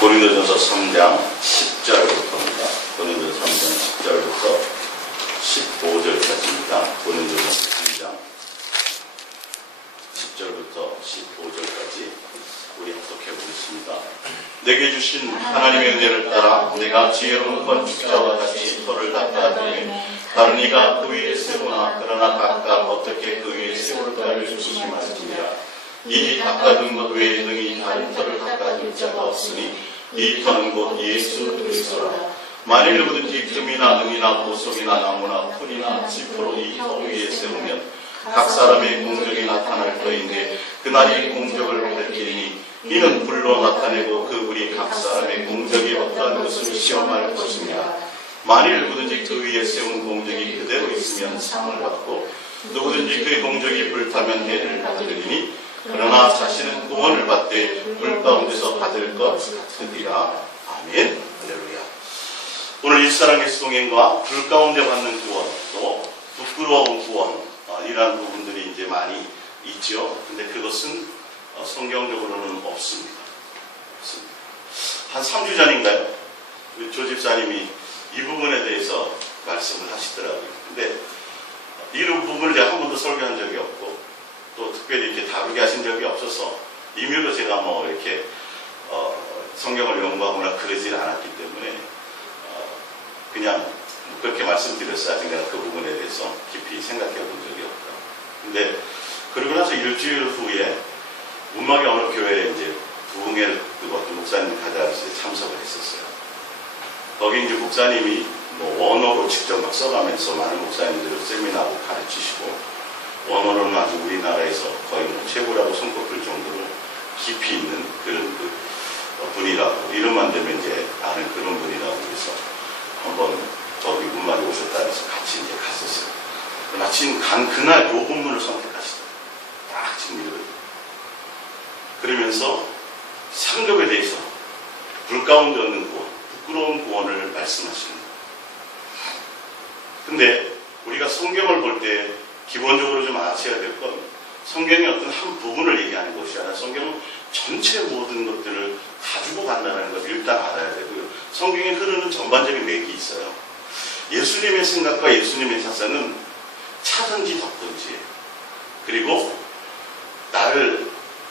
고린도전서 3장 10절부터입니다. 고린도전서 3장 10절부터 15절까지입니다. 고린도전서 3장 10절부터 15절까지 우리 합독해 보겠습니다. 내게 주신 하나님의 은혜를 따라 내가 지혜로운 건축자와 같이 터를 닦아주매 다른 이가 그 위에 세우나 그러나 각각 어떻게 그 위에 세울까를 조심하시니라. 이 닦아둔 것 외에 능히 다른 터를 닦아줄 자가 없으니 이 터는 곧 예수 그리스도라. 만일 누구든지 금이나 은이나 보석이나 나무나 풀이나 지프로 이 터 위에 세우면 각 사람의 공적이 나타날 터인데 그날이 공적을 밝히니 이는 불로 나타내고 그 불이 각 사람의 공적이 어떠한 것을 시험할 것이며 만일 누구든지 그 위에 세운 공적이 그대로 있으면 상을 받고 누구든지 그의 공적이 불타면 해를 받으리니 그러나 자신은 구원을 받되 불 가운데서 받을 것 같으리라. 아멘. 할렐루야. 오늘 일사랑의 동행과 불 가운데 받는 구원, 또 부끄러운 구원이라는 부분들이 이제 많이 있죠. 근데 그것은 성경적으로는 없습니다. 한 3주 전인가요? 조 집사님이 이 부분에 대해서 말씀을 하시더라고요. 근데 이 부분을 제가 한 번도 설교한 적이 없고 또 특별히 이렇게 다루게 하신 적이 없어서 임의로 제가 이렇게 성경을 연구하거나 그러질 않았기 때문에 그냥 그렇게 말씀드렸어요. 아직 내가 그 부분에 대해서 깊이 생각해 본 적이 없다. 근데 그러고 나서 일주일 후에 문막의 어느 교회에 이제 부흥회 어떤 목사님 가자해서 참석을 했었어요. 거기 이제 목사님이 원어로 직접 막 써가면서 많은 목사님들을 세미나하고 가르치시고 원어로는 아주 우리나라에서 거의 최고라고 손꼽힐 정도로 깊이 있는 그런 분이라고, 이름만 되면 이제 아는 그런 분이라고 해서 한번 저기 문막에 오셨다 해서 같이 이제 갔었어요. 마침 간 그날 요 본문을 선택하시더라고요. 딱 지금 이거든요. 그러면서 상급에 대해서 불 가운데 얻는 구원, 부끄러운 구원을 말씀하시는 거예요. 근데 우리가 성경을 볼 때 기본적으로 좀 아셔야 될 건 성경의 어떤 한 부분을 얘기하는 것이 아니라 성경은 전체 모든 것들을 가지고 간다는 걸 일단 알아야 되고요. 성경에 흐르는 전반적인 맥이 있어요. 예수님의 생각과 예수님의 사상은 차든지 덮든지, 그리고 나를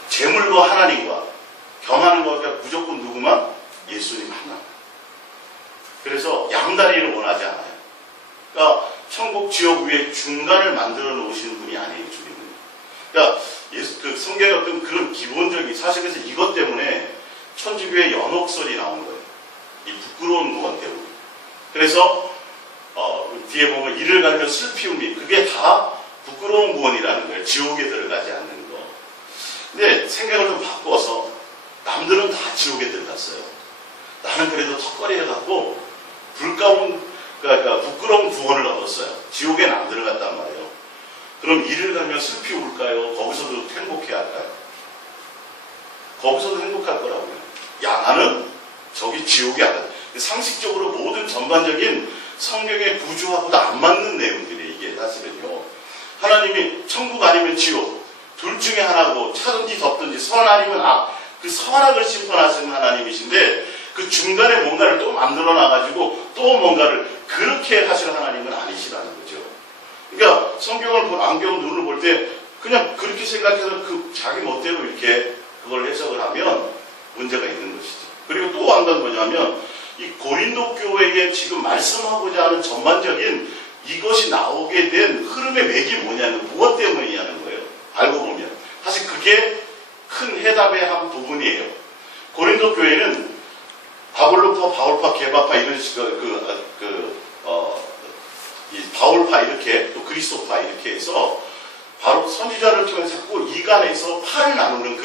재물과 하나님과 겸하는 것과 무조건 누구만? 예수님 하나. 그래서 양다리를 원하지 않아요. 그러니까 천국 지옥 위에 중간을 만들어 놓으시는 분이 아니에요, 주님은. 그러니까 그 성경의 어떤 그런 기본적인, 사실 그래서 이것 때문에 천주교의 연옥설이 나온 거예요. 이 부끄러운 구원 때문에. 그래서 뒤에 보면 이를 갈면 슬피움이, 그게 다 부끄러운 구원이라는 거예요. 지옥에 들어가지 않는 거. 근데 생각을 좀 바꿔서 남들은 다 지옥에 들어갔어요. 나는 그래도 턱걸이 해갖고 그러니까 부끄러운 구원을 얻었어요. 지옥에는 안 들어갔단 말이에요. 그럼 이를 가면 슬피 울까요? 거기서도 행복해야 할까요? 거기서도 행복할 거라고요. 야, 나는 저기 지옥이 안 가. 상식적으로 모든 전반적인 성경의 구조하고도 안 맞는 내용들이 이게 사실은요. 하나님이 천국 아니면 지옥, 둘 중에 하나고 차든지 덮든지 선 아니면 악, 그 선악을 심판하시는 하나님이신데 그 중간에 뭔가를 또 만들어 놔가지고 또 뭔가를 그렇게 하실 하나님은 아니시라는 거죠. 그러니까 성경을 안경 눈을 볼 때 그냥 그렇게 생각해서 그 자기 멋대로 이렇게 그걸 해석을 하면 문제가 있는 것이죠. 그리고 또 한 가지 뭐냐면 이 고린도 교회에 지금 말씀하고자 하는 전반적인 이것이 나오게 된 흐름의 맥이 뭐냐면 무엇 때문이냐는 거예요. 알고 보면 사실 그게 큰 해답의 한 부분이에요. 고린도 교회는 바볼로파, 바울파, 게바파 이런 이 바울파 이렇게 또 그리스도파 이렇게 해서 바로 선지자를 통해서 자꾸 이간에서 파를 나누는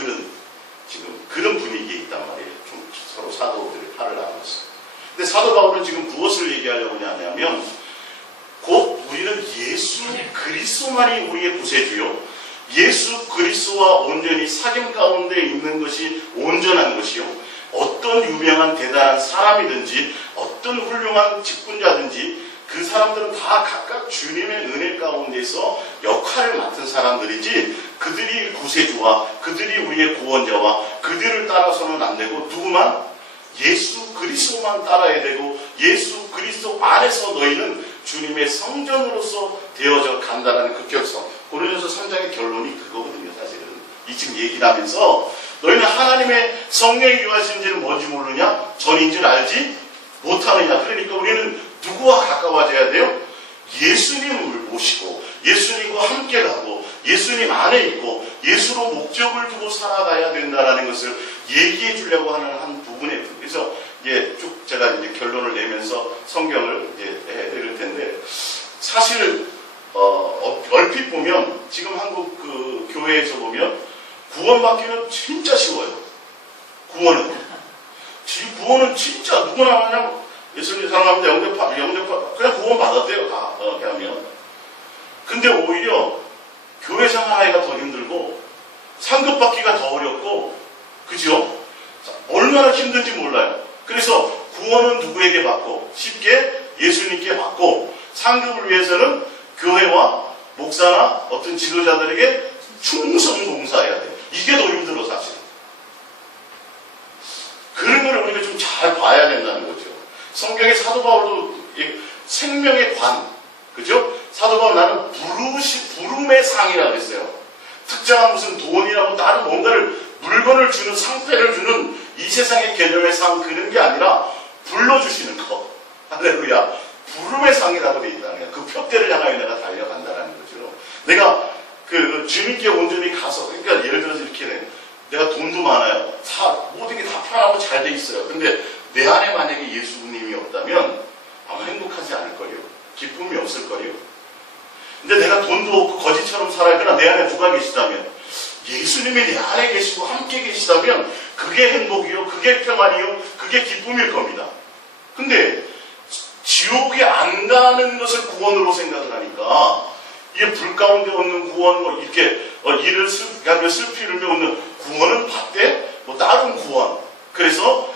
그런 분위기에 있단 말이에요. 좀 서로 사도들이 파를 나누었어요. 근데 사도 바울은 지금 무엇을 얘기하려고 하냐면 곧 우리는 예수 그리스도만이 우리의 구세주요, 예수 그리스도와 온전히 사귐 가운데 있는 것이 온전한 것이요, 어떤 유명한 대단한 사람이든지 어떤 훌륭한 직분자든지 그 사람들은 다 각각 주님의 은혜 가운데서 역할을 맡은 사람들이지 그들이 구세주와 그들이 우리의 구원자와 그들을 따라서는 안 되고 누구만? 예수 그리스도만 따라야 되고 예수 그리스도 안에서 너희는 주님의 성전으로서 되어져 간다라는 그 결성. 고린도서 3장의 결론이 그거거든요. 사실은 이 지금 얘기를 하면서 너희는 하나님의 성령이 유하신지는 뭔지 모르냐? 전인 줄 알지 못하느냐? 그러니까 우리는 누구와 가까워져야 돼요? 예수님을 모시고 예수님과 함께 가고 예수님 안에 있고 예수로 목적을 두고 살아가야 된다는 것을 얘기해 주려고 하는 한 부분이에요. 그래서 쭉 제가 이제 결론을 내면서 성경을 해드릴 텐데, 사실 얼핏 보면 지금 한국 그 교회에서 보면 구원받기는 진짜 쉬워요. 구원은 진짜 누구나 그냥 예수님 사랑합니다. 영접하 그냥 구원 받았대요. 다 그렇게 하면. 근데 오히려 교회 생활하기가 더 힘들고 상급 받기가 더 어렵고, 그죠? 얼마나 힘든지 몰라요. 그래서 구원은 누구에게 받고 쉽게 예수님께 받고, 상급을 위해서는 교회와 목사나 어떤 지도자들에게 충성 봉사해야 돼요. 이게 더 힘들어 사실. 그런 걸 우리가 좀 잘 봐야 된다는 거죠. 성경의 사도 바울도 생명의 관, 그죠? 사도 바울 나는 부름의 상이라고 그랬어요. 특정한 무슨 돈이나 뭐 다른 뭔가를 물건을 주는, 상패를 주는 이 세상의 개념의 상, 그런 게 아니라 불러주시는 거. 할렐루야. 부름의 상이라고 되어 있다는 거야. 그 표대를 향하여 내가 달려간다는 거죠. 내가 그 주님께 온전히 가서, 그러니까 예를 들어서 이렇게 돼. 내가 돈도 많아요. 모든 게 다 편하고 잘 돼 있어요. 근데 내 안에 만약에 예수님이 없다면 아마 행복하지 않을 거예요. 기쁨이 없을 거예요. 근데 내가 돈도 없고 거지처럼 살아야 되나, 내 안에 누가 계시다면, 예수님이 내 안에 계시고 함께 계시다면 그게 행복이요, 그게 평안이요, 그게 기쁨일 겁니다. 근데 지옥에 안 가는 것을 구원으로 생각을 하니까, 이게 불 가운데 얻는 구원, 뭐 이렇게 이를 슬피 울며 얻는 구원은 받되 뭐 다른 구원. 그래서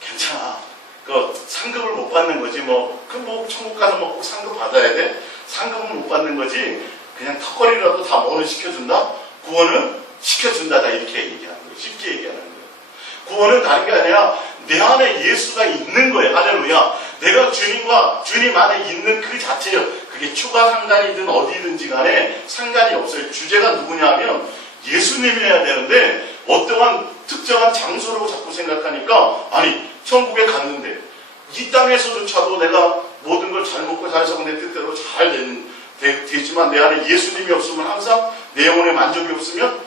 괜찮아. 그 상급을 못 받는 거지. 뭐 천국 가서 뭐 꼭 상급 받아야 돼. 상급은 못 받는 거지. 그냥 턱걸이라도 다 뭐는 시켜준다. 구원은 시켜준다. 다 이렇게 얘기하는 거예요. 쉽게 얘기하는 거예요. 구원은 다른 게 아니라 내 안에 예수가 있는 거예요. 할렐루야. 내가 주님과 주님 안에 있는 그 자체예요. 그게 추가 상관이든 어디든지 간에 상관이 없어요. 주제가 누구냐 하면 예수님이어야 되는데, 어떠한 특정한 장소로 자꾸 생각하니까, 아니 천국에 갔는데 이 땅에서조차도 내가 모든 걸 잘 먹고 잘 사고 내 뜻대로 잘 되지만 내 안에 예수님이 없으면, 항상 내 영혼에 만족이 없으면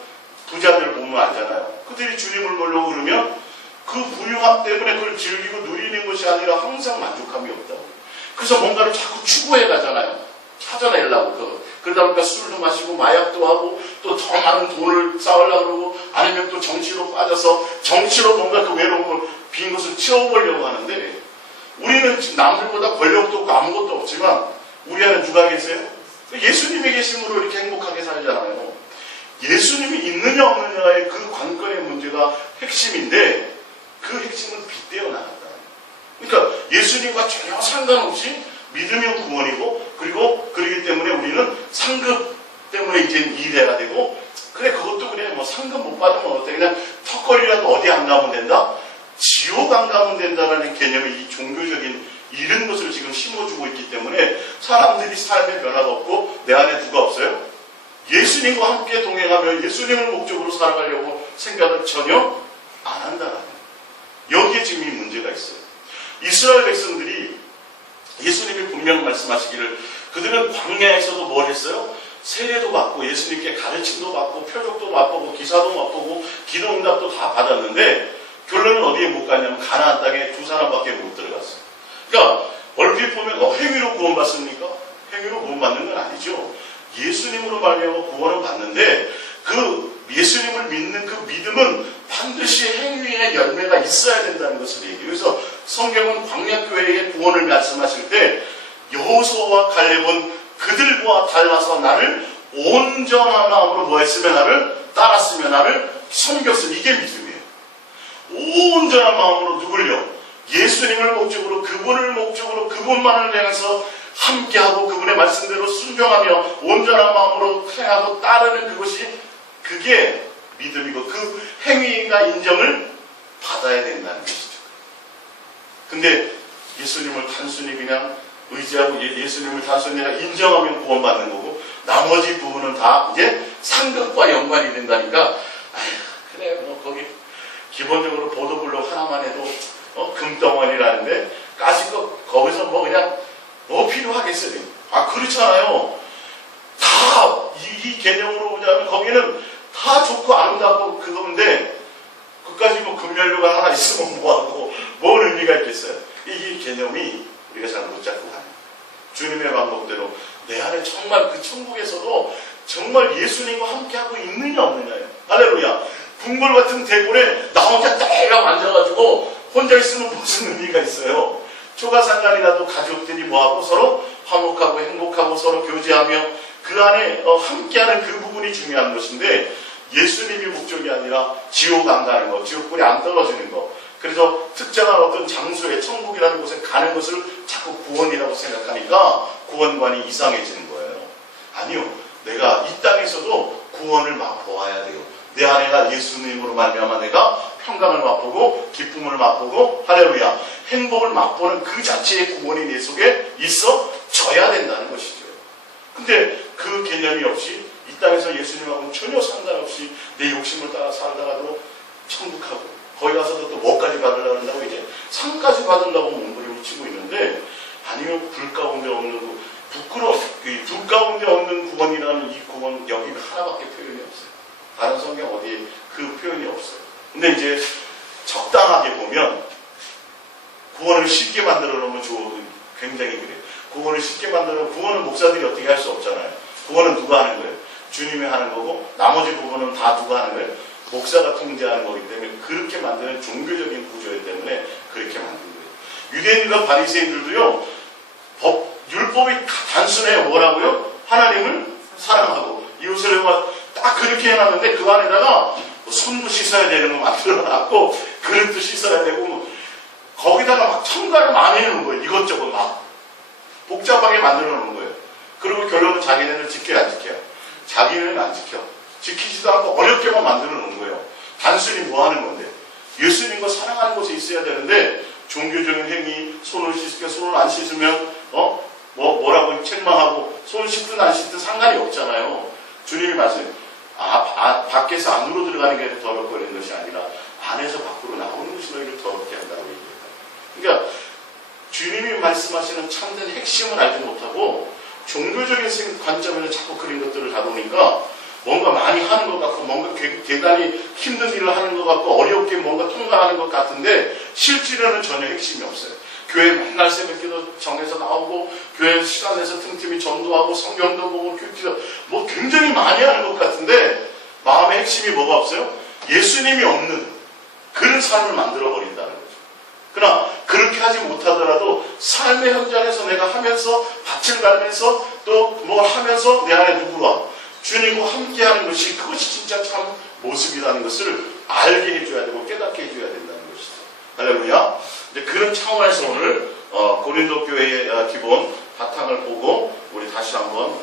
부자들 보면 알잖아요. 그들이 주님을 보려고 그러면 그 부유함 때문에 그걸 즐기고 누리는 것이 아니라 항상 만족감이 없다고. 그래서 뭔가를 자꾸 추구해 가잖아요. 찾아내려고. 그러다 보니까 술도 마시고 마약도 하고 또 더 많은 돈을 쌓으려고 그러고, 아니면 또 정치로 빠져서 정치로 뭔가 그 외로움을, 빈 것을 채워보려고 하는데, 우리는 남들보다 권력도 없고 아무것도 없지만 우리 안에 누가 계세요? 예수님이 계심으로 이렇게 행복하게 살잖아요. 예수님이 있느냐 없느냐의 그 관건의 문제가 핵심인데, 그 핵심은 빗대어 나간다. 그러니까 예수님과 전혀 상관없이 믿으면 구원이고, 그러기 때문에 우리는 상급 때문에 이제 일해야 되고, 그래 그것도 그래 뭐 상급 못 받으면 어때, 그냥 턱걸이라도 어디 안 가면 된다, 지옥 안 가면 된다라는 개념의 이 종교적인 이런 것을 지금 심어주고 있기 때문에 사람들이 삶의 변화가 없고 내 안에 누가 없어요? 예수님과 함께 동행하며 예수님을 목적으로 살아가려고 생각을 전혀 안 한다는, 여기에 지금 이 문제가 있어요. 이스라엘 백성들이 예수님이 분명 말씀하시기를, 그들은 광야에서도 뭘 했어요? 세례도 받고 예수님께 가르침도 받고 표적도 맛보고 기사도 맛보고 기도 응답도 다 받았는데, 결론은 어디에 못 갔냐면 가나안 땅에 두 사람밖에 못 들어갔어요. 그러니까 얼핏 보면 행위로 구원받습니까? 행위로 구원받는 건 아니죠. 예수님으로 말미암아 구원은 받는데, 그 예수님을 믿는 그 믿음은 반드시 행위의 열매가 있어야 된다는 것을 얘기해요. 그래서 성경은 광야교회의 구원을 말씀하실 때, 여호수아와 갈렙은 그들과 달라서 나를 온전한 마음으로 뭐 했으면, 나를 따랐으며 나를 섬겼으면, 이게 믿음이에요. 온전한 마음으로 누굴요? 예수님을 목적으로, 그분을 목적으로, 그분만을 향해서 함께하고 그분의 말씀대로 순종하며 온전한 마음으로 행하고 따르는 그것이, 그게 믿음이고, 그 행위가 인정을 받아야 된다는 것이죠. 근데 예수님을 단순히 그냥 의지하고 예수님을 단순히 인정하면 구원받는 거고 나머지 부분은 다 이제 상급과 연관이 된다니까 아휴, 그래 뭐 거기 기본적으로 보도블록 하나만 해도 금덩어리라는데 까짓거 거기서 뭐 그냥 뭐 필요하겠어요. 아 그렇잖아요. 다 이 개념으로 보자면 거기는 다 좋고 아름답고 그건데 그까지 뭐 금연료가 하나 있으면 뭐하고 뭔 의미가 있겠어요. 이 개념이 우리가 잘 못 잡고 가요. 주님의 방법대로 내 안에 정말 그 천국에서도 정말 예수님과 함께하고 있느냐 없느냐예요. 할렐루야. 궁궐 같은 대궐에 나 혼자 떼라고 앉아가지고 혼자 있으면 무슨 의미가 있어요. 초가상간이라도 가족들이 뭐하고 서로 화목하고 행복하고 서로 교제하며 그 안에 함께하는 그 부분이 중요한 것인데 예수님이 목적이 아니라 지옥 안 가는 거, 지옥불이 안 떨어지는 거. 그래서 특정한 어떤 장소에 천국이라는 곳에 가는 것을 자꾸 구원이라고 생각하니까 구원관이 이상해지는 거예요. 아니요. 내가 이 땅에서도 구원을 맛보아야 돼요. 내 안에가 예수님으로 말미암아 내가 평강을 맛보고 기쁨을 맛보고 할렐루야 행복을 맛보는 그 자체의 구원이 내 속에 있어져야 된다는 것이죠. 근데 그 개념이 없이 이 땅에서 예수님하고는 전혀 상관없이 내 욕심을 따라 살다가도 천국하고 거기 가서도 또 뭐까지 받으려고 한다고 이제 상까지 받으려고 몸부림을 치고 있는데 아니면 불 가운데 없는 불 가운데 없는 구원이라는 이 구원 여기 하나밖에 표현이 없어요. 다른 성경 어디에 그 표현이 없어요. 근데 이제 적당하게 보면 구원을 쉽게 만들어 놓으면 굉장히 그래요. 구원을 쉽게 만들어 구원은 목사들이 어떻게 할 수 없잖아요. 구원은 누가 하는 거예요? 주님이 하는 거고 나머지 부분은 다 누가 하는 거예요? 목사가 통제하는 거기 때문에 그렇게 만드는 종교적인 구조이기 때문에 그렇게 만든 거예요. 유대인과 바리새인들도요. 율법이 단순해요. 뭐라고요? 하나님을 사랑하고 이웃을 딱 그렇게 해놨는데 그 안에다가 손도 씻어야 되는 거 만들어놨고 그릇도 씻어야 되고 거기다가 막 첨가를 많이 해놓은 거예요. 이것저것 막 복잡하게 만들어 놓은 거예요. 그리고 결론은 자기네는 지켜야 안 지켜요. 자기네는 안 지켜. 지키지도 않고 어렵게만 만들어 놓은 거예요. 단순히 뭐 하는 건데 예수님과 사랑하는 곳에 있어야 되는데 종교적인 행위, 손을 씻으면 손을 안 씻으면 뭐라고 책망하고 손 씻든 안 씻든 상관이 없잖아요. 주님이 말씀해요. 밖에서 안으로 들어가는 게 더럽거리는 것이 아니라 안에서 밖으로 나오는 것이 너희를 더럽게 한다고 얘기했다. 그러니까 주님이 말씀하시는 참된 핵심을 알지 못하고 종교적인 관점에서 자꾸 그런 것들을 다루니까 뭔가 많이 하는 것 같고 뭔가 대단히 힘든 일을 하는 것 같고 어렵게 뭔가 통과하는 것 같은데 실질에는 전혀 핵심이 없어요. 교회 맨날 새벽기도 정해서 나오고 교회 시간에서 틈틈이 전도하고 성경도 보고 큐티도 뭐 굉장히 많이 하는 것 같은데 마음의 핵심이 뭐가 없어요? 예수님이 없는 그런 삶을 만들어버린다는 거죠. 그러나 그렇게 하지 못하더라도 삶의 현장에서 내가 하면서 밭을 갈면서 또 뭘 하면서 내 안에 누구와 주님과 함께하는 것이 그것이 진짜 참 모습이라는 것을 알게 해줘야 되고 깨닫게 해줘야 된다는 것이죠. 할렐루야. 이제 그런 차원에서 오늘 고린도 교회의 기본 바탕을 보고 우리 다시 한번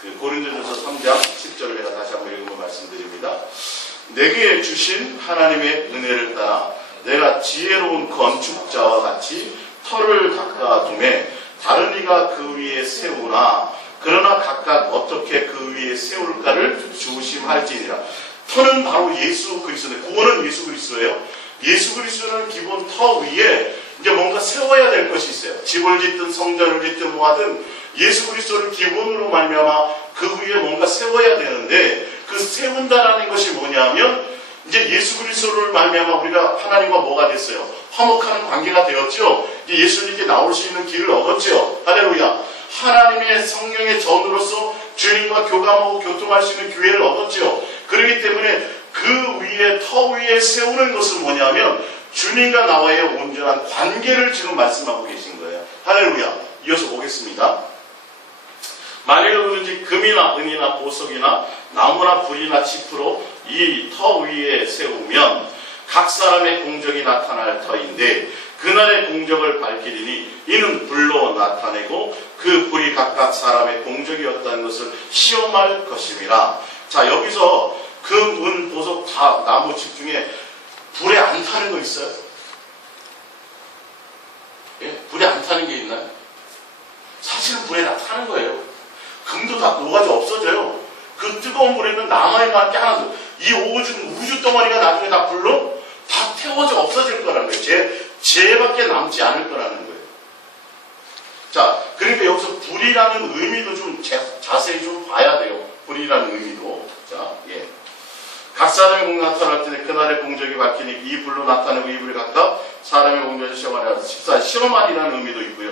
그 고린도전서 3장 10절을 내가 다시 한번 읽은 거 말씀드립니다. 내게 주신 하나님의 은혜를 따라 내가 지혜로운 건축자와 같이 터를 깎아둠에 다른 이가 그 위에 세우나 그러나 각각 어떻게 그 위에 세울까를 주심할지니라. 터는 바로 예수 그리스도인데 구원은 예수 그리스도예요. 예수 그리스도는 기본 터 위에 이제 뭔가 세워야 될 것이 있어요. 집을 짓든 성전을 짓든 뭐하든 예수 그리스도를 기본으로 말미암아 그 위에 뭔가 세워야 되는데 그 세운다라는 것이 뭐냐면 이제 예수 그리스도를 말미암아 우리가 하나님과 뭐가 됐어요? 화목하는 관계가 되었죠. 이제 예수님께 나올 수 있는 길을 얻었죠. 할렐루야. 하나님의 성령의 전으로서 주님과 교감하고 교통할 수 있는 기회를 얻었죠. 그렇기 때문에 그 위에 터 위에 세우는 것은 뭐냐면 주님과 나와의 온전한 관계를 지금 말씀하고 계신 거예요. 할렐루야. 이어서 보겠습니다. 만일 누구든지 금이나 은이나 보석이나 나무나 불이나 짚으로 이 터 위에 세우면 각 사람의 공적이 나타날 터인데 그날의 공적을 밝히리니 이는 불로 나타내고 그 불이 각각 사람의 공적이었다는 것을 시험할 것임이라. 자, 여기서 금, 은, 보석, 다 나무 집 중에 불에 안 타는 거 있어요? 타는 거예요. 금도 다 녹아져 없어져요. 그 뜨거운 불에는 남아있는 게 하나도, 이 우주 덩어리가 나중에 다 불로 다 태워져 없어질 거라는 거예요. 죄밖에 남지 않을 거라는 거예요. 자, 그러니까 여기서 불이라는 의미도 좀 자세히 좀 봐야 돼요. 불이라는 의미도. 자, 예. 각 사람의 공 나타날 때 그날의 공적이 밝히니 이 불로 나타내고 이 불이 각각 사람의 공적에서 시험하라. 14. 시험하리라는 의미도 있고요.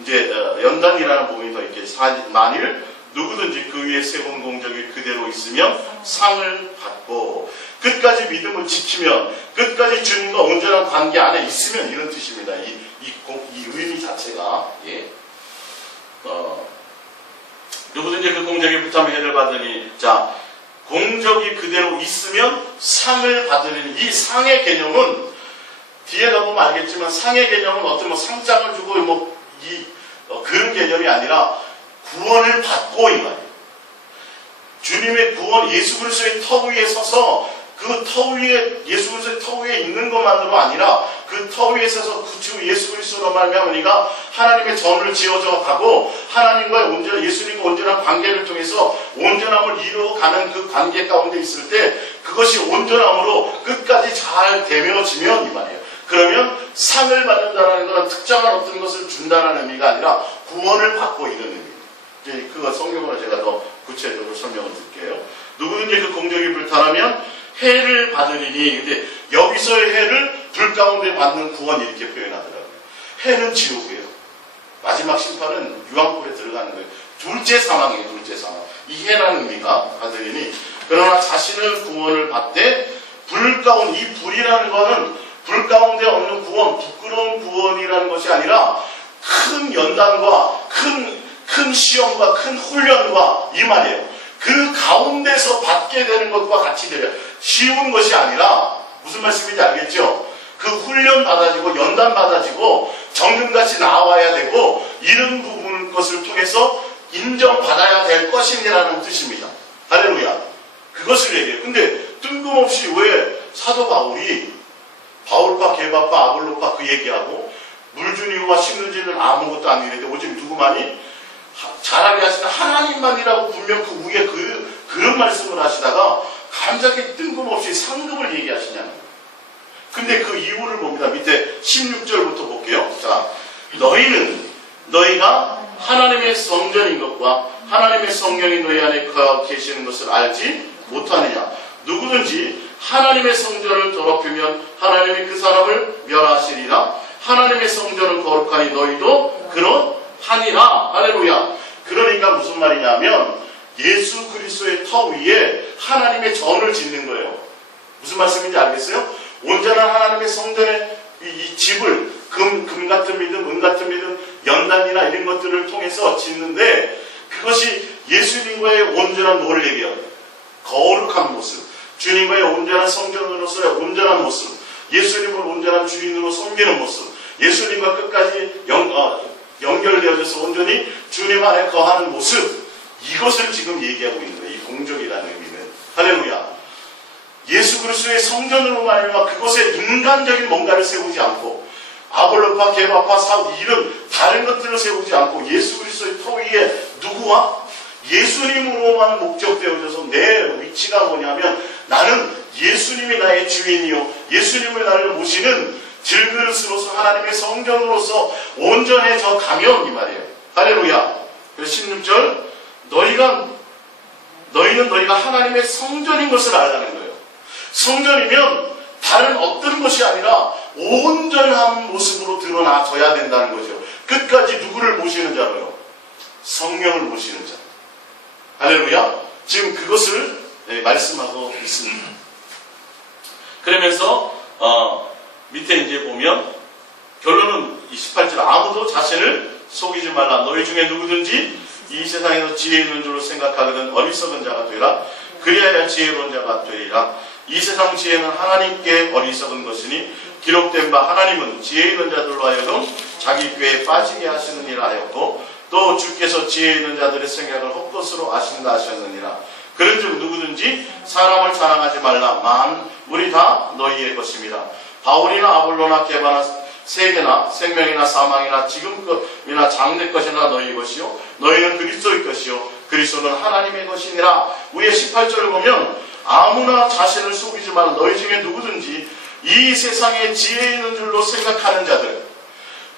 이제 연단이라는 부분이 더 있게 만일 누구든지 그 위에 세운 공적이 그대로 있으면 상을 받고 끝까지 믿음을 지키면 끝까지 주님과 온전한 관계 안에 있으면 이런 뜻입니다. 이 의미 자체가 예. 누구든지 그 공적에 불타면 해를 받으니 자 공적이 그대로 있으면 상을 받으니 이 상의 개념은 뒤에 가보면 알겠지만 상의 개념은 어떤 상장을 주고 그런 개념이 아니라 구원을 받고 이 말이에요. 주님의 구원, 예수 그리스도의 터 위에 서서 그 터 위에 예수 그리스도의 터 위에 있는 것만으로 아니라 그 터 위에 서서 그 주 예수 그리스도로 말미암아 우리가 하나님의 전을 지어져 가고 하나님과의 예수님과 온전한 관계를 통해서 온전함을 이루어가는 그 관계 가운데 있을 때 그것이 온전함으로 끝까지 잘 되며지면 이 말이에요. 그러면 상을 받는다는 것은 특정한 어떤 것을 준다는 의미가 아니라 구원을 받고 있는 의미입니다. 그거 성경으로 제가 더 구체적으로 설명을 드릴게요. 누구든지 그 공적이 불타라면 해를 받으리니, 근데 여기서의 해를 불 가운데 받는 구원 이렇게 표현하더라고요. 해는 지옥이에요. 마지막 심판은 유황불에 들어가는 거예요. 둘째 사망이에요. 둘째 사망. 이 해라는 의미가 받으리니 그러나 자신을 구원을 받되 불 가운데, 이 불이라는 거는 불 가운데 없는 구원, 부끄러운 구원이라는 것이 아니라 큰 연단과 큰 시험과 큰 훈련과 이 말이에요. 그 가운데서 받게 되는 것과 같이 돼요. 쉬운 것이 아니라 무슨 말씀인지 알겠죠? 그 훈련 받아지고 연단 받아지고 정금같이 나와야 되고 이런 부분 것을 통해서 인정받아야 될 것이라는 뜻입니다. 할렐루야. 그것을 얘기해요. 근데 뜬금없이 왜 사도 바울이 바울파, 게바파, 아볼로파 그 얘기하고 물주니와 심는지는 아무것도 아니는데 오직 누구만이 잘하게 하시는 하나님만이라고 분명 그 위에 그런 말씀을 하시다가 갑자기 뜬금없이 상급을 얘기하시냐는 거예요. 근데 그 이유를 봅니다. 밑에 16절부터 볼게요. 자, 너희가 하나님의 성전인 것과 하나님의 성령이 너희 안에 계시는 것을 알지 못하느냐. 누구든지 하나님의 성전을 더럽히면 하나님이 그 사람을 멸하시리라. 하나님의 성전은 거룩하니 너희도 그러하니라. 할렐루야. 그러니까 무슨 말이냐면 예수 그리스도의 터 위에 하나님의 전을 짓는 거예요. 무슨 말씀인지 알겠어요? 온전한 하나님의 성전의 이 집을 금 같은 믿음, 은 같은 믿음, 연단이나 이런 것들을 통해서 짓는데 그것이 예수님과의 온전한 노를 얘기해요. 거룩한 모습, 주님과의 온전한 성전으로서의 온전한 모습, 예수님을 온전한 주인으로 섬기는 모습, 예수님과 끝까지 연결되어져서 온전히 주님 안에 거하는 모습, 이것을 지금 얘기하고 있는 거예요. 이 공적이라는 의미는. 할렐루야. 예수 그리스도의 성전으로 말미암아 그것에 인간적인 뭔가를 세우지 않고 아볼로파, 게바파, 사우 이런 다른 것들을 세우지 않고 예수 그리스도의 터 위에 누구와? 예수님으로만 목적되어져서 내 위치가 뭐냐면 나는 예수님이 나의 주인이요 예수님을 나를 모시는 질그릇으로서 하나님의 성전으로서 온전해져 가면 이 말이에요. 할렐루야. 그래서 16절 너희는 너희가 하나님의 성전인 것을 알라는 거예요. 성전이면 다른 어떤 것이 아니라 온전한 모습으로 드러나져야 된다는 거죠. 끝까지 누구를 모시는 자로요? 성령을 모시는 자. 할렐루야. 지금 그것을 말씀하고 있습니다. 그러면서 밑에 이제 보면 결론은 28절 아무도 자신을 속이지 말라. 너희 중에 누구든지 이 세상에서 지혜 있는 줄로 생각하거든 어리석은 자가 되라. 그리하여 지혜로운 자가 되리라. 이 세상 지혜는 하나님께 어리석은 것이니 기록된 바 하나님은 지혜 있는 자들로 하여금 자기 꾀에 빠지게 하시느니라 하였고 또 주께서 지혜 있는 자들의 생각을 헛것으로 아신다 하셨느니라. 그런즉 누구든지 사람을 자랑하지 말라. 만물이 다 너희의 것입니다. 바울이나 아볼로나 게바나 세계나 생명이나 사망이나 지금 것이나 장래 것이나 너희 것이요 너희는 그리스도의 것이요 그리스도는 하나님의 것이니라. 위에 18절을 보면 아무나 자신을 속이지 마라. 너희 중에 누구든지 이 세상에 지혜 있는 줄로 생각하는 자들,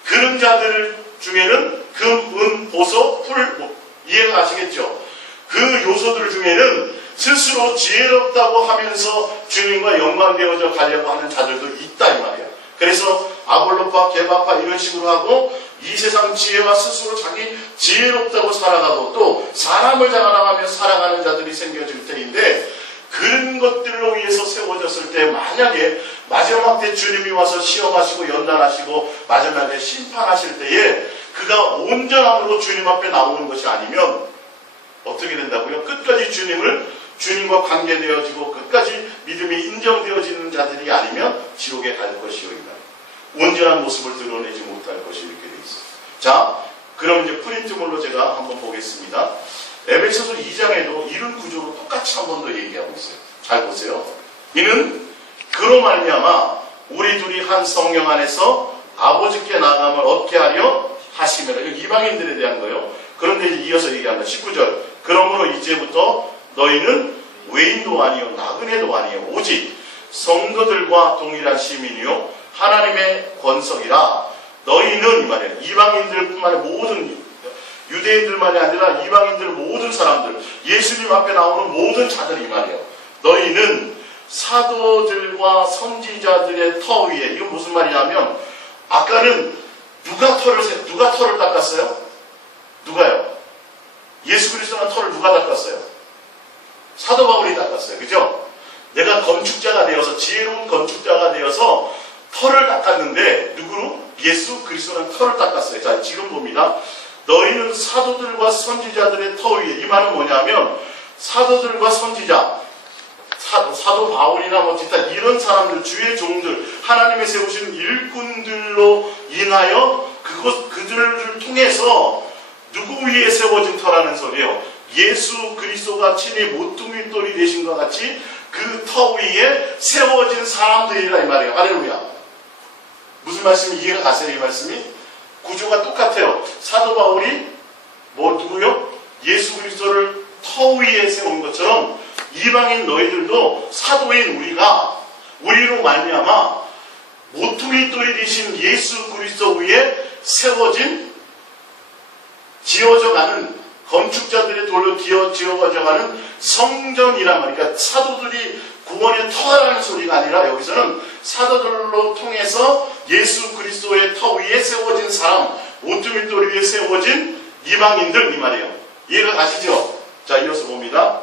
그런 자들 중에는 금, 은, 보석, 풀, 이해가 가시겠죠? 그 요소들 중에는 스스로 지혜롭다고 하면서 주님과 연관되어져 가려고 하는 자들도 있다 이 말이야. 그래서 아볼로파, 게바파 이런 식으로 하고 이 세상 지혜와 스스로 자기 지혜롭다고 살아가고 또 사람을 자랑하며 살아가는 자들이 생겨질 때인데, 그런 것들로 위해서 세워졌을 때 만약에 마지막 때 주님이 와서 시험하시고 연단하시고 마지막에 심판하실 때에 그가 온전함으로 주님 앞에 나오는 것이 아니면 어떻게 된다고요? 끝까지 주님과 관계되어지고 끝까지 믿음이 인정되어지는 자들이 아니면 지옥에 갈 것이요. 온전한 모습을 드러내지 못할 것이 이렇게 되어 있어요. 자, 그럼 이제 프린트물로 제가 한번 보겠습니다. 에베소서 2장에도 이런 구조로 똑같이 한 번 더 얘기하고 있어요. 잘 보세요. 이는 그로 말미암아 우리 둘이 한 성령 안에서 아버지께 나감을 얻게 하려 하시면, 이거 이방인들에 대한 거예요. 그런데 이제 이어서 얘기합니다. 19절. 그러므로 이제부터 너희는 외인도 아니요 나그네도 아니요 오직 성도들과 동일한 시민이요 하나님의 권석이라. 너희는 이 말이에요. 이방인들뿐만 아니라 모든 유대인들만이 아니라 이방인들 모든 사람들, 예수님 앞에 나오는 모든 자들 이 말이에요. 너희는 사도들과 선지자들의 터 위에, 이건 무슨 말이냐면 아까는 누가 털을 닦았어요? 누가요? 예수 그리스도는 털을 누가 닦았어요? 사도 바울이 닦았어요. 그죠? 내가 건축자가 되어서, 지혜로운 건축자가 되어서 털을 닦았는데 누구로? 예수 그리스도는 털을 닦았어요. 자, 지금 봅니다. 너희는 사도들과 선지자들의 터 위에, 이 말은 뭐냐면 사도들과 선지자, 사도 바울이나 뭐 기타 이런 사람들, 주의 종들, 하나님의 세우신 일꾼들로 인하여 그들을 통해서 누구 위에 세워진 터라는 소리요? 예수 그리스도가 친히 모퉁이 돌이 되신 것 같이 그 터 위에 세워진 사람들이라 이 말이에요. 할렐루야. 무슨 말씀이 이해가 가세요? 이 말씀이? 구조가 똑같아요. 사도 바울이 누구요? 예수 그리스도를 터 위에 세운 것처럼 이방인 너희들도 사도인 우리로 말미암아 모퉁이 돌이 되신 예수 그리스도 위에 세워진, 지어져가는, 건축자들의 돌로 지어져가는 성전이란 말이니까, 그러니까 사도들이 구원의 터라는 소리가 아니라 여기서는 사도들로 통해서 예수 그리스도의 터 위에 세워진 사람, 모퉁이 돌 위에 세워진 이방인들 이 말이에요. 이해가 가시죠? 자, 이어서 봅니다.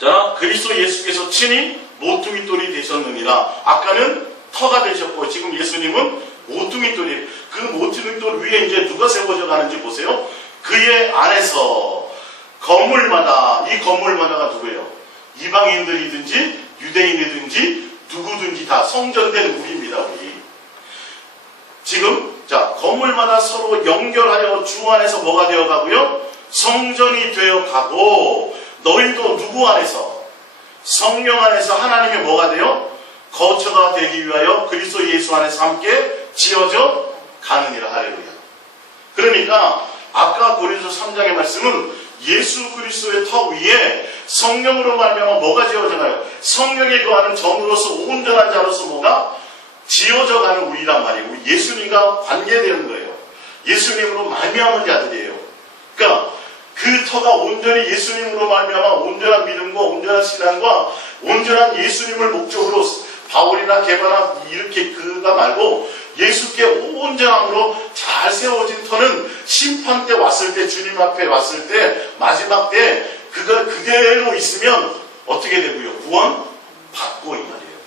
자, 그리스도 예수께서 친히 모퉁이 돌이 되셨느니라. 아까는 터가 되셨고 지금 예수님은 모퉁이 돌이에요. 그 모퉁이 돌 위에 이제 누가 세워져 가는지 보세요. 그의 안에서 건물마다, 이 건물마다가 누구예요? 이방인들이든지 유대인이든지 누구든지 다 성전된 우리입니다. 우리. 지금 자, 건물마다 서로 연결하여 주 안에서 뭐가 되어 가고요? 성전이 되어 가고, 너희도 누구 안에서? 성령 안에서 하나님의 뭐가 돼요? 거처가 되기 위하여 그리스도 예수 안에서 함께 지어져 가느니라. 할렐루야. 그러니까 아까 고린도서 3장의 말씀은 예수 그리스도의 터 위에 성령으로 말미암아 뭐가 지어져가요? 성령에 거하는 전으로서 온전한 자로서 뭐가 지어져가는 우리란 말이에요. 우리 예수님과 관계되는 거예요. 예수님으로 말미암은 자들이에요. 그러니까 그 터가 온전히 예수님으로 말미암아 온전한 믿음과 온전한 신앙과 온전한 예수님을 목적으로, 바울이나 게바나 이렇게 그가 말고 예수께 온전함으로 잘 세워진 터는 심판 때 왔을 때, 주님 앞에 왔을 때, 마지막 때 그가 그대로 있으면 어떻게 되고요? 구원 받고 이 말이에요.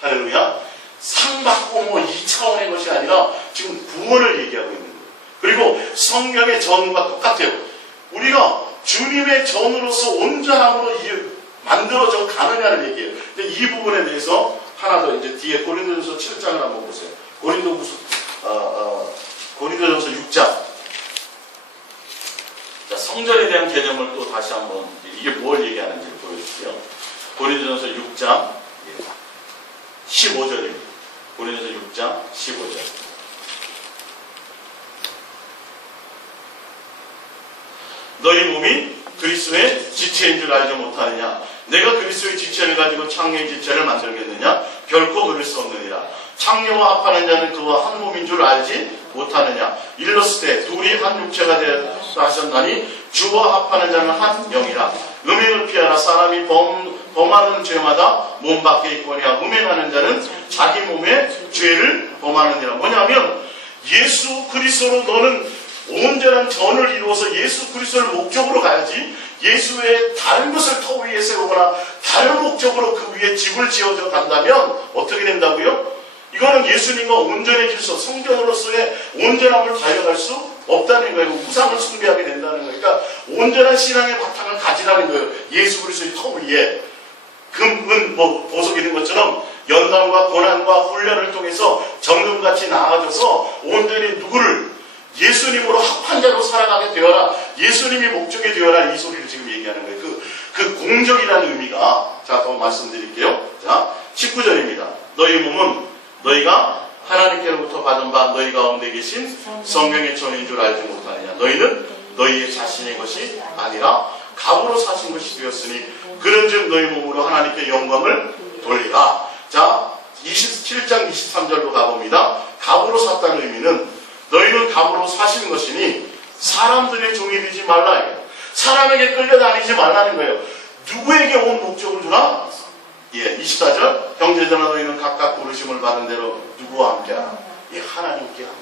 할렐루야. 상 받고 뭐 2차원의 것이 아니라 지금 구원을 얘기하고 있는 거예요. 그리고 성령의 전과 똑같아요. 우리가 주님의 전으로서 온전함으로 만들어져 가느냐는 얘기예요. 근데 이 부분에 대해서 하나 더 이제 뒤에 고린도전서 7장을 한번 보세요. 고린도전서 6장. 자, 성전에 대한 개념을 또 다시 한번, 이게 뭘 얘기하는지를 보여줄게요. 고린도전서 줄 알지 못하느냐? 내가 그리스도의 지체를 가지고 창녀의 지체를 만들겠느냐? 결코 그럴 수 없느니라. 창녀와 합하는 자는 그와 한 몸인 줄 알지 못하느냐? 일렀을 때 둘이 한 육체가 되어 하셨나니 주와 합하는 자는 한 영이라. 음행을 피하라. 사람이 범하는 죄마다 몸 밖에 있거니와 음행하는 자는 자기 몸에 죄를 범하느니라. 뭐냐면 예수 그리스도로 너는 온전한 전을 이루어서 예수 그리스도를 목적으로 가야지, 예수 외에 다른 것을 터 위에 세우거나 다른 목적으로 그 위에 집을 지어져 간다면 어떻게 된다고요? 이거는 예수님과 온전해질 수, 성전으로서의 온전함을 달려갈 수 없다는 거예요. 우상을 숭배하게 된다는 거예요. 그러니까 온전한 신앙의 바탕을 가지라는 거예요. 예수 그리스도의 터 위에 금, 은, 보석 이런 것처럼 연단과 고난과 훈련을 통해서 정금같이 나아져서 온전히 누구를 예수님으로 합한 자로 살아가게 되어라. 예수님이 목적이 되어라. 이 소리를 지금 얘기하는 거예요. 그 공적이라는 의미가, 자, 더 말씀드릴게요. 자, 19절입니다. 너희 몸은 너희가 하나님께로부터 받은 바 너희 가운데 계신 성령의 전인 줄 알지 못하느냐. 너희는 너희의 자신의 것이 아니라 값으로 사신 것이 되었으니 그런즉 너희 몸으로 하나님께 영광을 돌리라. 자, 27장 23절로 가봅니다. 값으로 샀다는 의미는 너희는 값으로 사신 것이니 사람들의 종이 되지 말라. 사람에게 끌려다니지 말라는 거예요. 누구에게 온 목적을 주나? 예, 24절. 형제들아 너희는 각각 부르심을 받은 대로 누구와 함께하라? 예, 하나님께 함께.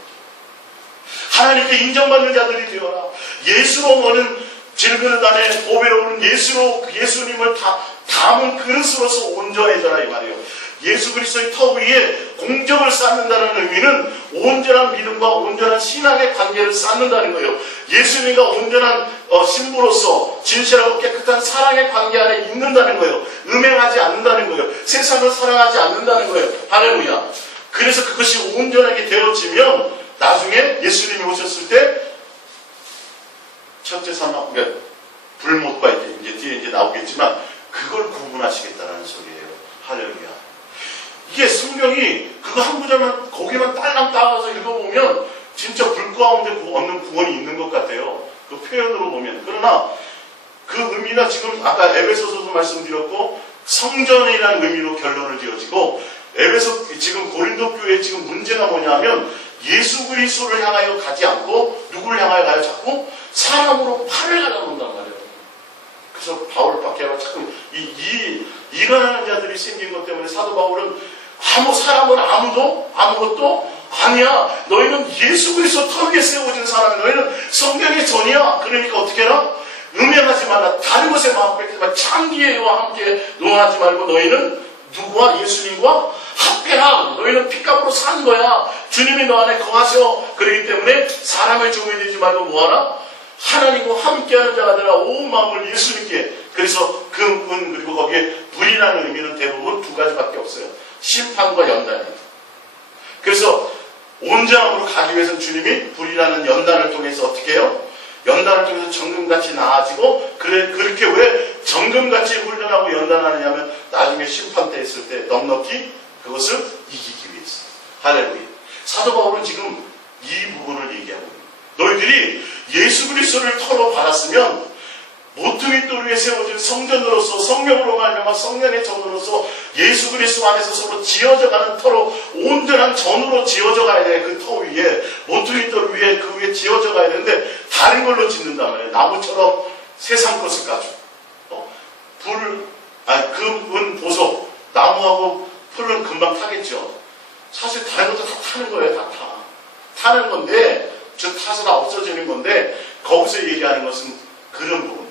하나님께 인정받는 자들이 되어라. 예수로 너는 질그릇 안에 보배로운 예수로 예수님을 담은 그릇으로서 온전해져라 이 말이에요. 예수 그리스도의 터 위에 공적을 쌓는다는 의미는 온전한 믿음과 온전한 신앙의 관계를 쌓는다는 거예요. 예수님과 온전한 신부로서 진실하고 깨끗한 사랑의 관계 안에 있는다는 거예요. 음행하지 않는다는 거예요. 세상을 사랑하지 않는다는 거예요. 할렐루야. 그래서 그것이 온전하게 되어지면 나중에 예수님이 오셨을 때 첫째 사막, 그러니까 불못과 이제 뒤에 이제 나오겠지만 그걸 구분하시겠다는 소리예요. 할렐루야. 이게 성경이 그거 한 구절만 거기만 딸랑 따가서 읽어보면 진짜 불 가운데 얻는 구원이 있는 것 같아요. 그 표현으로 보면. 그러나 그 의미가 지금 아까 에베소서도 말씀드렸고 성전이라는 의미로 결론을 지어지고 에베소 지금 고린도 교회의 지금 문제가 뭐냐면 예수 그리스도를 향하여 가지 않고 누구를 향하여 가요? 자꾸 사람으로 팔을 갈아놓는단 말이에요. 그래서 바울밖에 자꾸 일어나는 자들이 생긴 것 때문에 사도 바울은 사람은 아무것도 아니야. 너희는 예수 그리스도 터 위에 세워진 사람이야. 너희는 성경의 전이야. 그러니까 어떻게 해라? 음행하지 말라. 다른 것에 마음 뺏기지 말라. 창기와 함께 노하지 말고 너희는 누구와? 예수님과 합해라. 너희는 핏값으로 산 거야. 주님이 너 안에 거하셔. 그렇기 때문에 사람의 종이 되지 말고 뭐하라? 하나님과 함께하는 자가 되라. 온 마음을 예수님께. 그래서 금은 그리고 거기에 불이라는 의미는 대부분 두 가지밖에 없어요. 심판과 연단이에요. 그래서 온전함으로 가기 위해서는 주님이 불이라는 연단을 통해서 어떻게 해요? 연단을 통해서 정금같이 나아지고 그렇게 왜 정금같이 훈련하고 연단하느냐면 나중에 심판 때 있을 때 넉넉히 그것을 이기기 위해서. 할렐루야. 사도 바울은 지금 이 부분을 얘기하고 있는 거예요. 너희들이 예수 그리스도를 터로 받았으면 모퉁이 돌 위에 세워진 성전으로서 성령으로 말미암아 성령의 전으로서 예수 그리스도 안에서 서로 지어져가는 터로 온전한 전으로 지어져 가야 돼. 그 터 위에 모퉁이 돌 위에 그 위에 지어져 가야 되는데 다른 걸로 짓는단 말이에요. 나무처럼 세상 것을 가지고 금, 은, 보석 나무하고 풀은 금방 타겠죠. 사실 다른 것도 다 타는 거예요. 다 타는 건데 저 타서 다 없어지는 건데 거기서 얘기하는 것은 그런 부분.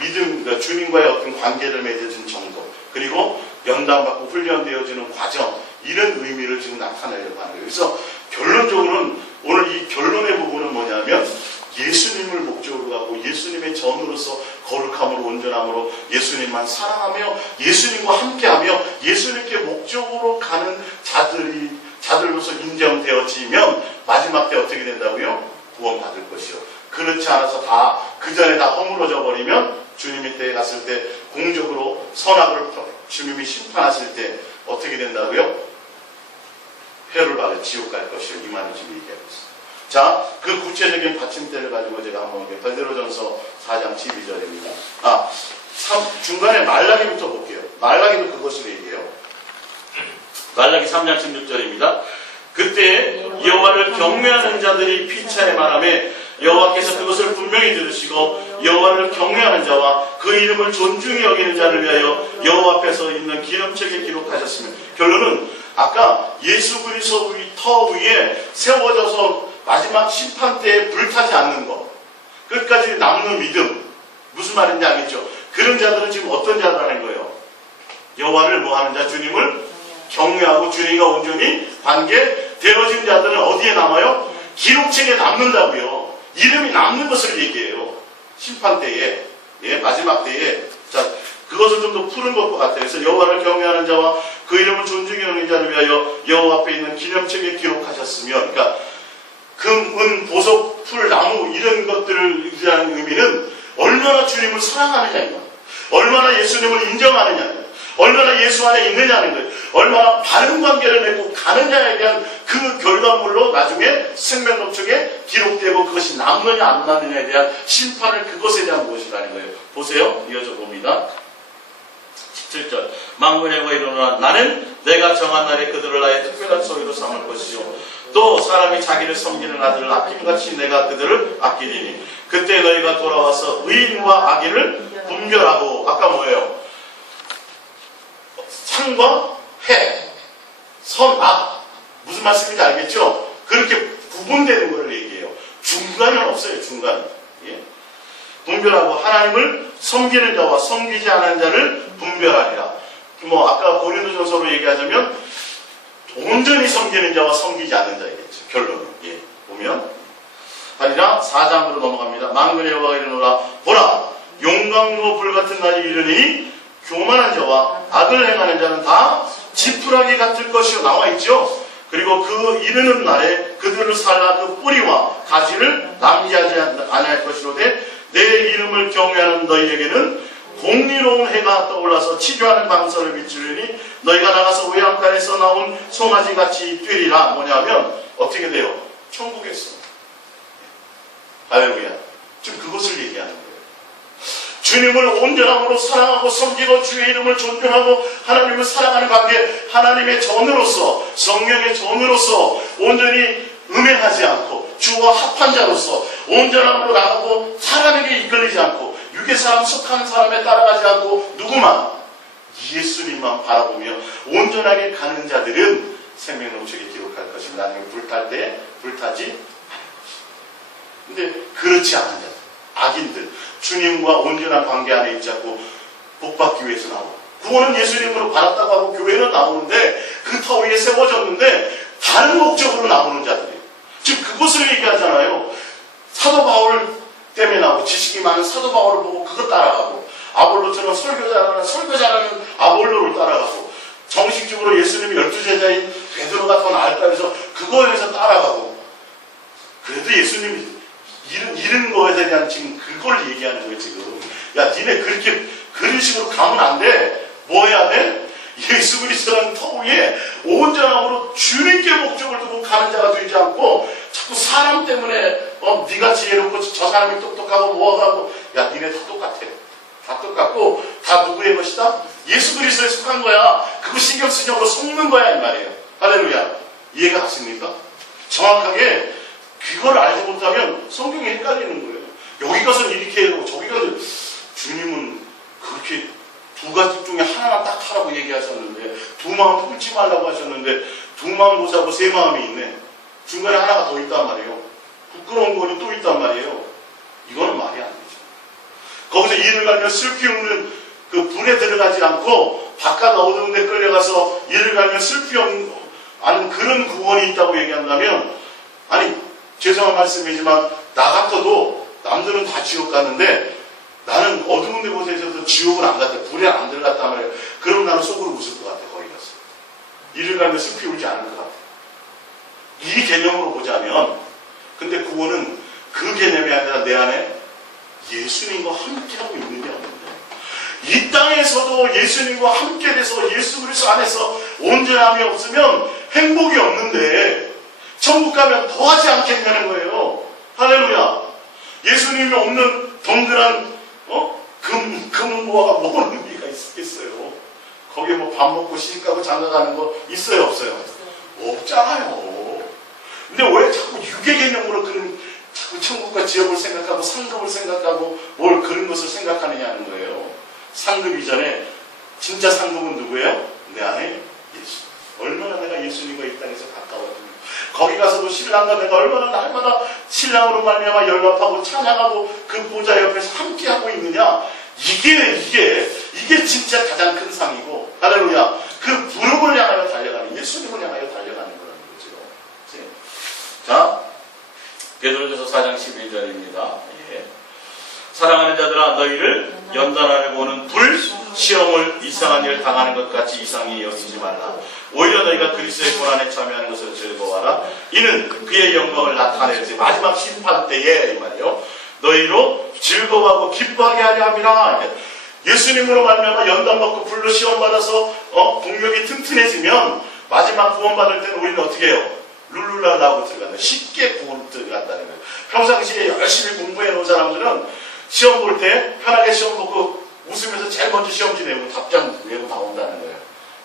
믿음, 그러니까 주님과의 어떤 관계를 맺어진 정도, 그리고 연단받고 훈련되어지는 과정, 이런 의미를 지금 나타내려고 하는 거예요. 그래서 결론적으로는 오늘 이 결론의 부분은 뭐냐면 예수님을 목적으로 가고 예수님의 전으로서 거룩함으로 온전함으로 예수님만 사랑하며 예수님과 함께하며 예수님께 목적으로 가는 자들로서 인정되어지면 마지막 때 어떻게 된다고요? 구원받을 것이요. 그렇지 않아서 그 전에 다 허물어져 버리면 주님의 때에 갔을 때 공적으로 선악을 주님이 심판하실 때 어떻게 된다고요? 회를 받아 지옥 갈 것이요. 이 말을 지금 얘기하고 있어요. 자, 그 구체적인 받침대를 가지고 제가 한번 베드로전서 4장 12절입니다. 중간에 말라기부터 볼게요. 말라기도 그것을 얘기해요. 말라기 3장 16절입니다. 그때 여호와를 경외하는 자들이 피차에 말하며 여호와께서 그것을 분명히 들으시고 여호와를 경외하는 자와 그 이름을 존중히 여기는 자를 위하여 여호와 앞에서 있는 기념책에 기록하셨으며, 결론은 아까 예수 그리스도 터 위에 세워져서 마지막 심판 때에 불타지 않는 것, 끝까지 남는 믿음, 무슨 말인지 알겠죠? 그런 자들은 지금 어떤 자라는 거예요? 여호와를 뭐 하는 자? 주님을 경외하고 주님과 온전히 관계되어진 자들은 어디에 남아요? 기록책에 남는다고요. 이름이 남는 것을 얘기해요. 심판 때에, 예, 마지막 때에. 자, 그것을 좀 더 푸는 것과 같아요. 그래서 여호와를 경외하는 자와 그 이름을 존중히 여기는 자를 위하여 여호와 앞에 있는 기념책에 기록하셨으며, 그러니까 금, 은, 보석, 풀, 나무 이런 것들을 의미하는 의미는 얼마나 주님을 사랑하느냐입니다. 얼마나 예수님을 인정하느냐, 얼마나 예수 안에 있느냐는 거예요. 얼마나 바른 관계를 맺고 가느냐에 대한 그 결과물로 나중에 생명록책에 기록되고 그것이 남느냐 안 남느냐에 대한 심판을, 그것에 대한 무엇이라는 거예요. 보세요. 이어져 봅니다. 17절. 만군의 여호와 이르노라 나는 내가 정한 날에 그들을 나의 특별한 소유로 삼을 것이요 또 사람이 자기를 섬기는 아들을 아낌같이 내가 그들을 아끼리니 그때 너희가 돌아와서 의인과 악인을 분별하고, 아까 뭐예요? 상과 해, 선, 악, 무슨 말씀인지 알겠죠? 그렇게 구분되는 것을 얘기해요. 중간은 없어요. 중간. 예. 분별하고 하나님을 섬기는 자와 섬기지 않은 자를 분별하리라. 뭐 아까 고린도전서로 얘기하자면 온전히 섬기는 자와 섬기지 않는 자이겠죠. 결론은. 예. 보면 아니라 4장으로 넘어갑니다. 만군의 여호와가 이르노라 보라 용광로 불같은 날이 이르니 교만한 자와 악을 행하는 자는 다 지푸라기 같을 것이요 나와있죠. 그리고 그 이르는 날에 그들을 살라 그 뿌리와 가지를 낭비하지 않을 것이로되 내 이름을 경외하는 너희에게는 공의로운 해가 떠올라서 치료하는 방설을 비추리니 너희가 나가서 외양간에서 나온 송아지같이 뛰리라. 뭐냐면 어떻게 돼요? 천국에서. 할렐루야. 지금 그것을 얘기하는 거예요. 주님을 온전함으로 사랑하고 섬기고 주의 이름을 존중하고 하나님을 사랑하는 관계, 하나님의 전으로서, 성령의 전으로서 온전히 음행하지 않고 주와 합한 자로서 온전함으로 나가고 사람에게 이끌리지 않고 육의 사람 속한 사람에 따라가지 않고 누구만? 예수님만 바라보며 온전하게 가는 자들은 생명록책에 기록할 것입니다. 나중에 불탈 때 불타지 않을 것입니다. 근데 그렇지 않은 자들, 악인들, 주님과 온전한 관계 안에 있지 않고 복받기 위해서 나오고, 구원은 예수님으로 받았다고 하고 교회는 나오는데 그 터 위에 세워졌는데 다른 목적으로 나오는 자들이에요. 지금 그것을 얘기하잖아요. 사도 바울 때문에 나오고, 지식이 많은 사도 바울을 보고 그거 따라가고, 아볼로처럼 설교자라는 아볼로를 따라가고, 정식적으로 예수님이 12제자인 베드로가 더 나을까 해서 그거에서 따라가고, 그래도 예수님이 이런 거에 대한 지금 그걸 얘기하는 거예요. 지금 야 니네 그렇게 그런 식으로 가면 안 돼. 뭐 해야 돼? 예수 그리스도라는 터 위에 온전함으로 주님께 목적을 두고 가는 자가 되지 않고 자꾸 사람 때문에 네가 지혜롭고 저 사람이 똑똑하고 뭐하고, 야 니네 다 똑같아. 다 똑같고 다 누구의 것이다? 예수 그리스도에 속한 거야. 그거 신경 쓰냐고 속는 거야 이 말이에요. 할렐루야. 이해가 가십니까? 정확하게 그걸 알지 못하면 성경이 헷갈리는 거예요. 여기 가서는 이렇게 하고 저기 가서 주님은 그렇게 두 가지 중에 하나만 딱 하라고 얘기하셨는데, 두 마음 품지 말라고 하셨는데 두 마음 고사하고 세 마음이 있네. 중간에 하나가 더 있단 말이에요. 부끄러운 거는 또 있단 말이에요. 이거는 말이 안 되죠. 거기서 이를 갈면 슬피 없는 그 불에 들어가지 않고 바깥 어두운 데 끌려가서 이를 갈면 슬피 없는 그런 구원이 있다고 얘기한다면, 아니 죄송한 말씀이지만 나 같아도 남들은 다 지옥 갔는데 나는 어두운 데 곳에서도 지옥은 안 갔다, 불에 안 들어갔단 말이에요. 그럼 나는 속으로 웃을 것 같아. 거기 가서 이를 갈면 슬피 울지 않을 것 같아. 이 개념으로 보자면, 근데 구원은 그 개념이 아니라 내 안에 예수님과 함께하고 있는 게 없는데, 이 땅에서도 예수님과 함께 돼서 예수 그리스도 안에서 온전함이 없으면 행복이 없는데, 천국 가면 더 하지 않겠냐는 거예요. 할렐루야. 예수님이 없는 동그란 금은 모아가 뭔 의미가 있겠어요. 거기에 뭐 밥 먹고 시집가고 장가가는 거 있어요 없어요? 없잖아요. 근데 왜 자꾸 유괴 개념으로 그런 자꾸 천국과 지옥을 생각하고 상급을 생각하고 뭘 그런 것을 생각하느냐는 거예요. 상급 이전에 진짜 상급은 누구예요? 내 안에 예수. 얼마나 내가 예수님과 이 땅에서 가까워지면 거기 가서도 신랑과 내가 얼마나 날마다 신랑으로 말미암아 연락하고 찬양하고 그 보좌 옆에서 함께하고 있느냐. 이게 진짜 가장 큰 상이고, 할렐루야. 그 부름을 향하여 달려가는, 예수님을 향하여 달려가는 거라는 거죠. 자, 베드로전서 4장 11절입니다. 예. 사랑하는 자들아, 너희를 연단 안에 보는 불 시험을 이상한 일을 당하는 것 같이 이상히 여기지 말라. 오히려 너희가 그리스도의 고난에 참여하는 것을 즐거워하라. 이는 그의 영광을 나타내지 마지막 심판 때에, 이 말이요, 너희로 즐거워하고 기뻐하게 하려 함이라. 예수님으로 말미암아 연단받고 불로 시험받아서 공력이 튼튼해지면 마지막 구원받을 때는 우리는 어떻게 해요? 룰루랄라고 들어간다. 쉽게 구원 들어간다는 거예요. 평상시에 열심히 공부해 놓은 사람들은 시험 볼 때 편하게 시험 보고 웃으면서 제일 먼저 시험지 내고 답장 외우고 나온다는 거예요.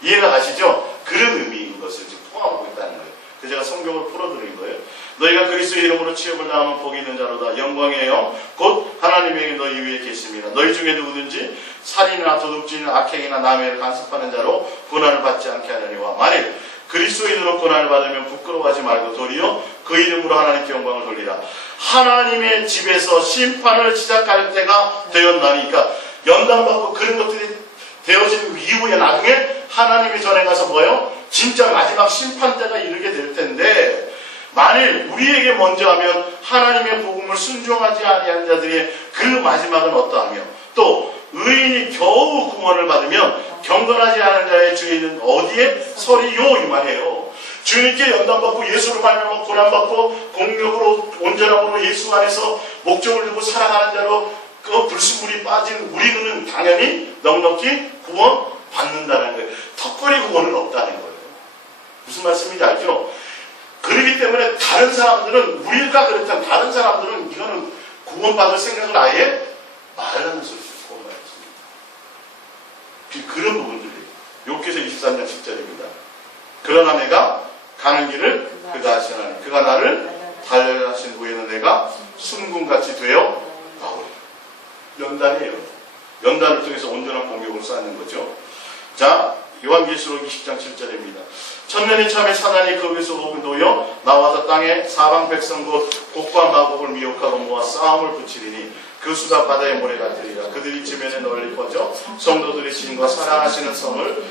이해가 가시죠? 그런 의미인 것을 지금 포함하고 있다는 거예요. 그래서 제가 성경을 풀어드린 거예요. 너희가 그리스도의 이름으로 취업을 당하면 복이 있는 자로다. 영광의 영 곧 하나님의 너희 위에 계십니다. 너희 중에 누구든지 살인이나 도둑질이나 악행이나 남해를 간섭하는 자로 고난을 받지 않게 하려니와 만일 그리스도인으로 고난을 받으면 부끄러워하지 말고 도리어 그 이름으로 하나님께 영광을 돌리라. 하나님의 집에서 심판을 시작할 때가 되었나니, 그러니까 연단받고 그런 것들이 되어진 이후에 나중에 하나님의 전에 가서 뭐예요? 진짜 마지막 심판 때가 이르게 될 텐데, 만일 우리에게 먼저 하면 하나님의 복음을 순종하지 아니한 자들의 그 마지막은 어떠하며, 또 의인이 겨우 구원을 받으면 경건하지 않은 자의 주인은 어디에 서리요, 이 말이에요. 주님께 연단받고 예수를 말미암아 고난받고 공력으로 온전함으로 예수 안에서 목적을 두고 살아가는 자로 그 불순물이 빠진 우리는 당연히 넉넉히 구원 받는다는 거예요. 턱걸이 구원은 없다는 거예요. 무슨 말씀인지 알죠? 그렇기 때문에 다른 사람들은, 우리가 그렇다면 다른 사람들은 이거는 구원받을 생각을 아예 말하면서 구원받았습니다. 그런 부분들이 욕해서 23장 10절입니다. 그러나 내가 가는 길을 그가 하시나니 그가 나를 달려하신 후에는 내가 순금같이 되어 나오리라. 연단이에요. 연단을 통해서 온전한 공격을 쌓는 거죠. 자, 요한계시록 20장 7절입니다. 천년이 참에 사단이 거기서 놓여 나와서 땅에 사방 백성 곧 곡과 마곡을 미혹하고 모아 싸움을 붙이리니 그 수가 바다의 모래가 되리라. 그들이 지면에 널리 퍼져 성도들의 진과 사랑하시는 성을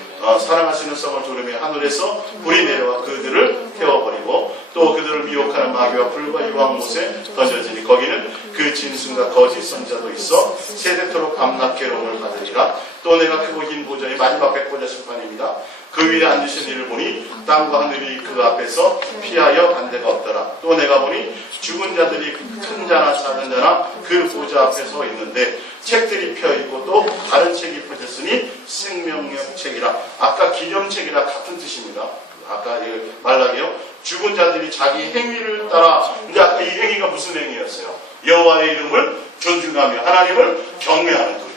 조르며 하늘에서 불이 내려와 그들을 태워버리고 또 그들을 미혹하는 마귀와 불과 유황못에 던져지니 거기는 그 진순과 거짓 선자도 있어 세대토록 밤낮괴로움을 받으리라. 또 내가 크고 긴 보좌의 마지막 백보자 심판입니다. 그 위에 앉으신 이를 보니 땅과 하늘이 그 앞에서 피하여 간 데가 없더라. 또 내가 보니 죽은 자들이 큰 자나 작은 자나 그 보좌 앞에 서 있는데 책들이 펴있고 또 다른 책이 펴졌으니 생명력 책이라. 아까 기념책이라 같은 뜻입니다. 아까 말라기요. 죽은 자들이 자기 행위를 따라, 근데 아까 이 행위가 무슨 행위였어요? 여호와의 이름을 존중하며 하나님을 경외하는 거예요.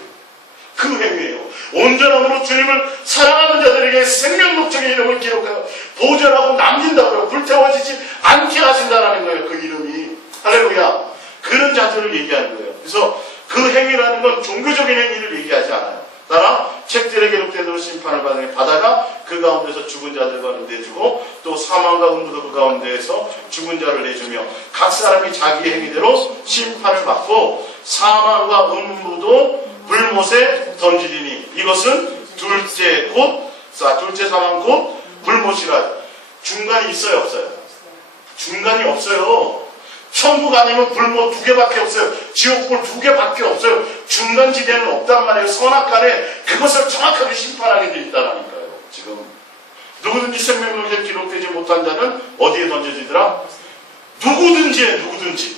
그 행위예요. 온전함으로 주님을 사랑하는 자들에게 생명 녹적의 이름을 기록하여 보존하고 남긴다고요. 불태워지지 않게 하신다라는 거예요. 그 이름이. 할렐루야. 그런 자들을 얘기하는 거예요. 그래서 그 행위라는 건 종교적인 행위를 얘기하지 않아요. 따라 책들에 기록된 대로 심판을 받으니 바다가 그 가운데서 죽은 자들과 내주고 또 사망과 음부도 그 가운데에서 죽은 자를 내주며 각 사람이 자기 행위대로 심판을 받고 사망과 음부도 불못에 던지리니 이것은 둘째 사망 곧 불못이라. 중간이 있어요 없어요? 중간이 없어요. 천국 아니면 불못 2개밖에 없어요. 지옥불 2개밖에 없어요. 중간지대는 없단 말이에요. 선악간에 그것을 정확하게 심판하게 되어 있다라니까요. 지금 누구든지 생명록에 기록되지 못한 자는 어디에 던져지더라? 누구든지.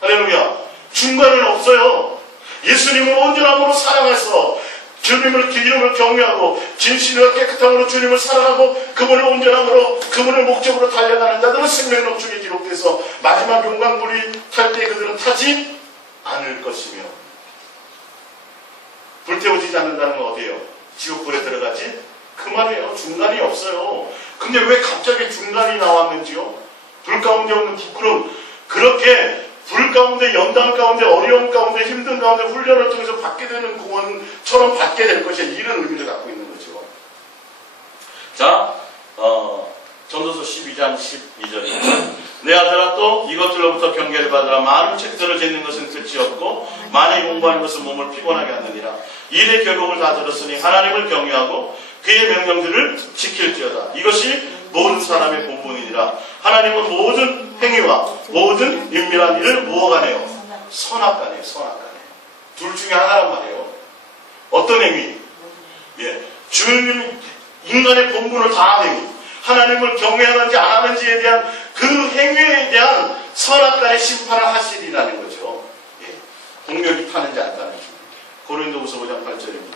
할렐루야. 중간은 없어요. 예수님을 온전함으로 사랑해서 주님을 이름을 경외하고 진실과 깨끗함으로 주님을 사랑하고 그분을 온전함으로 그분을 목적으로 달려가는 자들은 생명록 중에 기록돼서 마지막 용광불이 탈 때 그들은 타지 않을 것이며, 불태워지지 않는다는 건 어디예요? 지옥불에 들어가지? 그 말이에요. 중간이 없어요. 근데 왜 갑자기 중간이 나왔는지요? 불 가운데 없는 부끄러움, 그렇게 불 가운데, 연단 가운데, 어려움 가운데, 힘든 가운데 훈련을 통해서 받게 되는 공헌처럼 받게 될 것이야. 이런 의미를 갖고 있는 거죠. 자, 전도서 12장 12절입니다. 내 아들아, 또 이것들로부터 경계를 받으라. 많은 책들을 짓는 것은 끝이 없고 많이 공부하는 것은 몸을 피곤하게 하느니라. 일의 결국을 다 들었으니 하나님을 경외하고 그의 명령들을 지킬지어다. 이것이 모든 사람의 본분이니라. 하나님은 모든 행위와 모든 은밀한 일을 무엇하네요? 선악과네요. 선악과네. 둘 중에 하나란 말이에요. 어떤 행위? 예, 주님 인간의 본분을 다한 행위, 하나님을 경외하는지 안 하는지에 대한 그 행위에 대한 선악과의 심판을 하시리라는 거죠. 예, 공력이 타는지 안 타는지. 고린도후서 5장 8절입니다.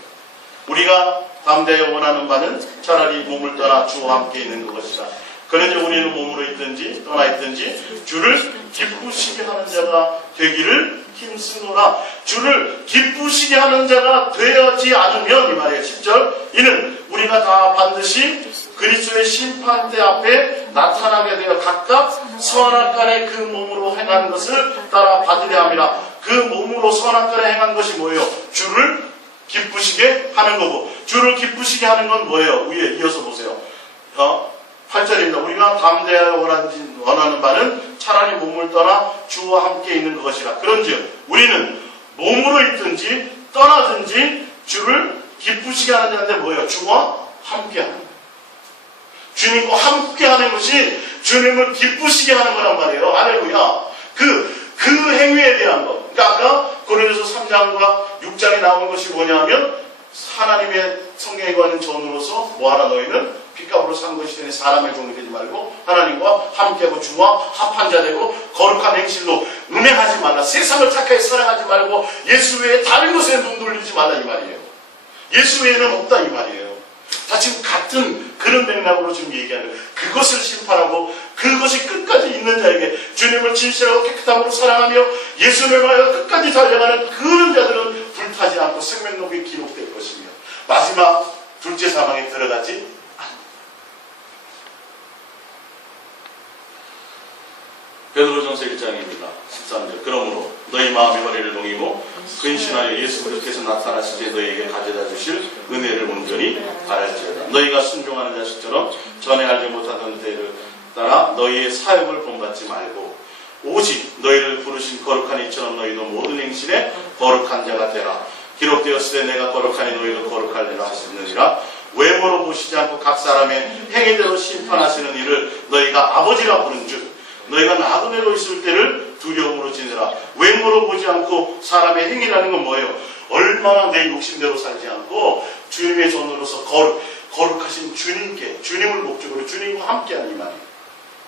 우리가 담대하여 원하는 바는 차라리 몸을 떠나 주와 함께 있는 그것이다. 그런지 우리는 몸으로 있든지 떠나 있든지 주를 기쁘시게 하는 자가 되기를 힘쓰노라. 주를 기쁘시게 하는 자가 되지 않으면, 이 말이에요. 10절, 이는 우리가 다 반드시 그리스도의 심판대 앞에 나타나게 되어 각각 선악간에 그 몸으로 행한 것을 따라 받으려 함이라. 그 몸으로 선악간에 행한 것이 뭐예요? 주를 기쁘시게 하는 거고, 주를 기쁘시게 하는 건 뭐예요? 위에 이어서 보세요. 8절입니다. 우리가 담대하여 원하는 바는 차라리 몸을 떠나 주와 함께 있는 것이라. 그런즉 우리는 몸으로 있든지 떠나든지 주를 기쁘시게 하는 자인데 뭐예요? 주와 함께 하는 거예요. 주님과 함께 하는 것이 주님을 기쁘시게 하는 거란 말이에요. 할렐루야. 그 행위에 대한 것. 그러니까 아까 고린도서 3장과 6장에 나온 것이 뭐냐면, 하나님의 성경에 관한 전으로서 뭐하라, 너희는 핏값으로 산 것이 되니 사람의 종이 되지 말고 하나님과 함께하고 주와 합한 자 되고 거룩한 행실로 은행하지 말라. 세상을 착하게 사랑하지 말고 예수 외에 다른 것에 눈 돌리지 말라, 이 말이에요. 예수 외에는 없다, 이 말이에요. 다 지금 같은 그런 맥락으로 지금 얘기하는, 그것을 심판하고 그것이 끝까지 있는 자에게 주님을 진실하고 깨끗함으로 사랑하며 예수를 위하여 끝까지 달려가는 그런 자들은 불타지 않고 생명록이 기록될 것이며 마지막 둘째 사망에 들어가지 않는다. 베드로전서 1장입니다. 13절. 그러므로 너희 마음의 허리를 동이고 근신하여 예수 그리스도께서 나타나실 때 너희에게 가져다 주실 은혜를 온전히 바랄지어다. 너희가 순종하는 자식처럼 전에 알지 못하던 때를 따라 너희의 사역을 본받지 말고 오직 너희를 부르신 거룩한 이처럼 너희도 모든 행실에 거룩한 자가 되라. 기록되었을 때 내가 거룩하니 너희도 거룩하리라 하시느니라. 외모로 보시지 않고 각 사람의 행위대로 심판하시는 이를 너희가 아버지라 부른즉 너희가 나그네로 있을 때를 두려움으로 지내라. 외모로 보지 않고 사람의 행위라는 건 뭐예요? 얼마나 내 욕심대로 살지 않고 주님의 전으로서 거룩하신 주님께, 주님을 목적으로 주님과 함께하는 이 말이에요.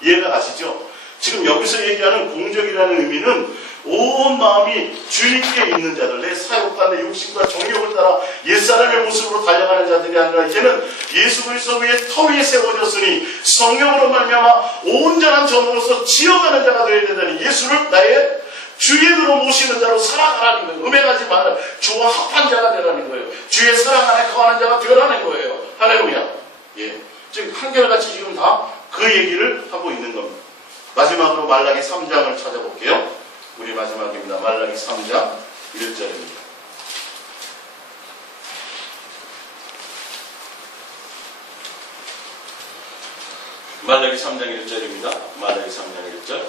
이해가 가시죠? 지금 여기서 얘기하는 공적이라는 의미는 온 마음이 주님께 있는 자들, 내 사욕과 내 욕심과 정욕을 따라 옛사람의 모습으로 달려가는 자들이 아니라 이제는 예수 그리스도 위에 터 위에 세워졌으니 성령으로 말미암아 온전한 전으로서 지어가는 자가 되어야 된다니, 예수를 나의 주인으로 모시는 자로 살아가라는 거예요. 음행하지 마라. 주와 합한 자가 되라는 거예요. 주의 사랑 안에 거하는 자가 되라는 거예요. 할렐루야. 예. 지금 한결같이 지금 다 그 얘기를 하고 있는 겁니다. 마지막으로 말라기 3장을 찾아볼게요. 우리 마지막입니다. 말라기 3장 1절입니다. 말라기 3장 1절입니다. 말라기 3장 1절.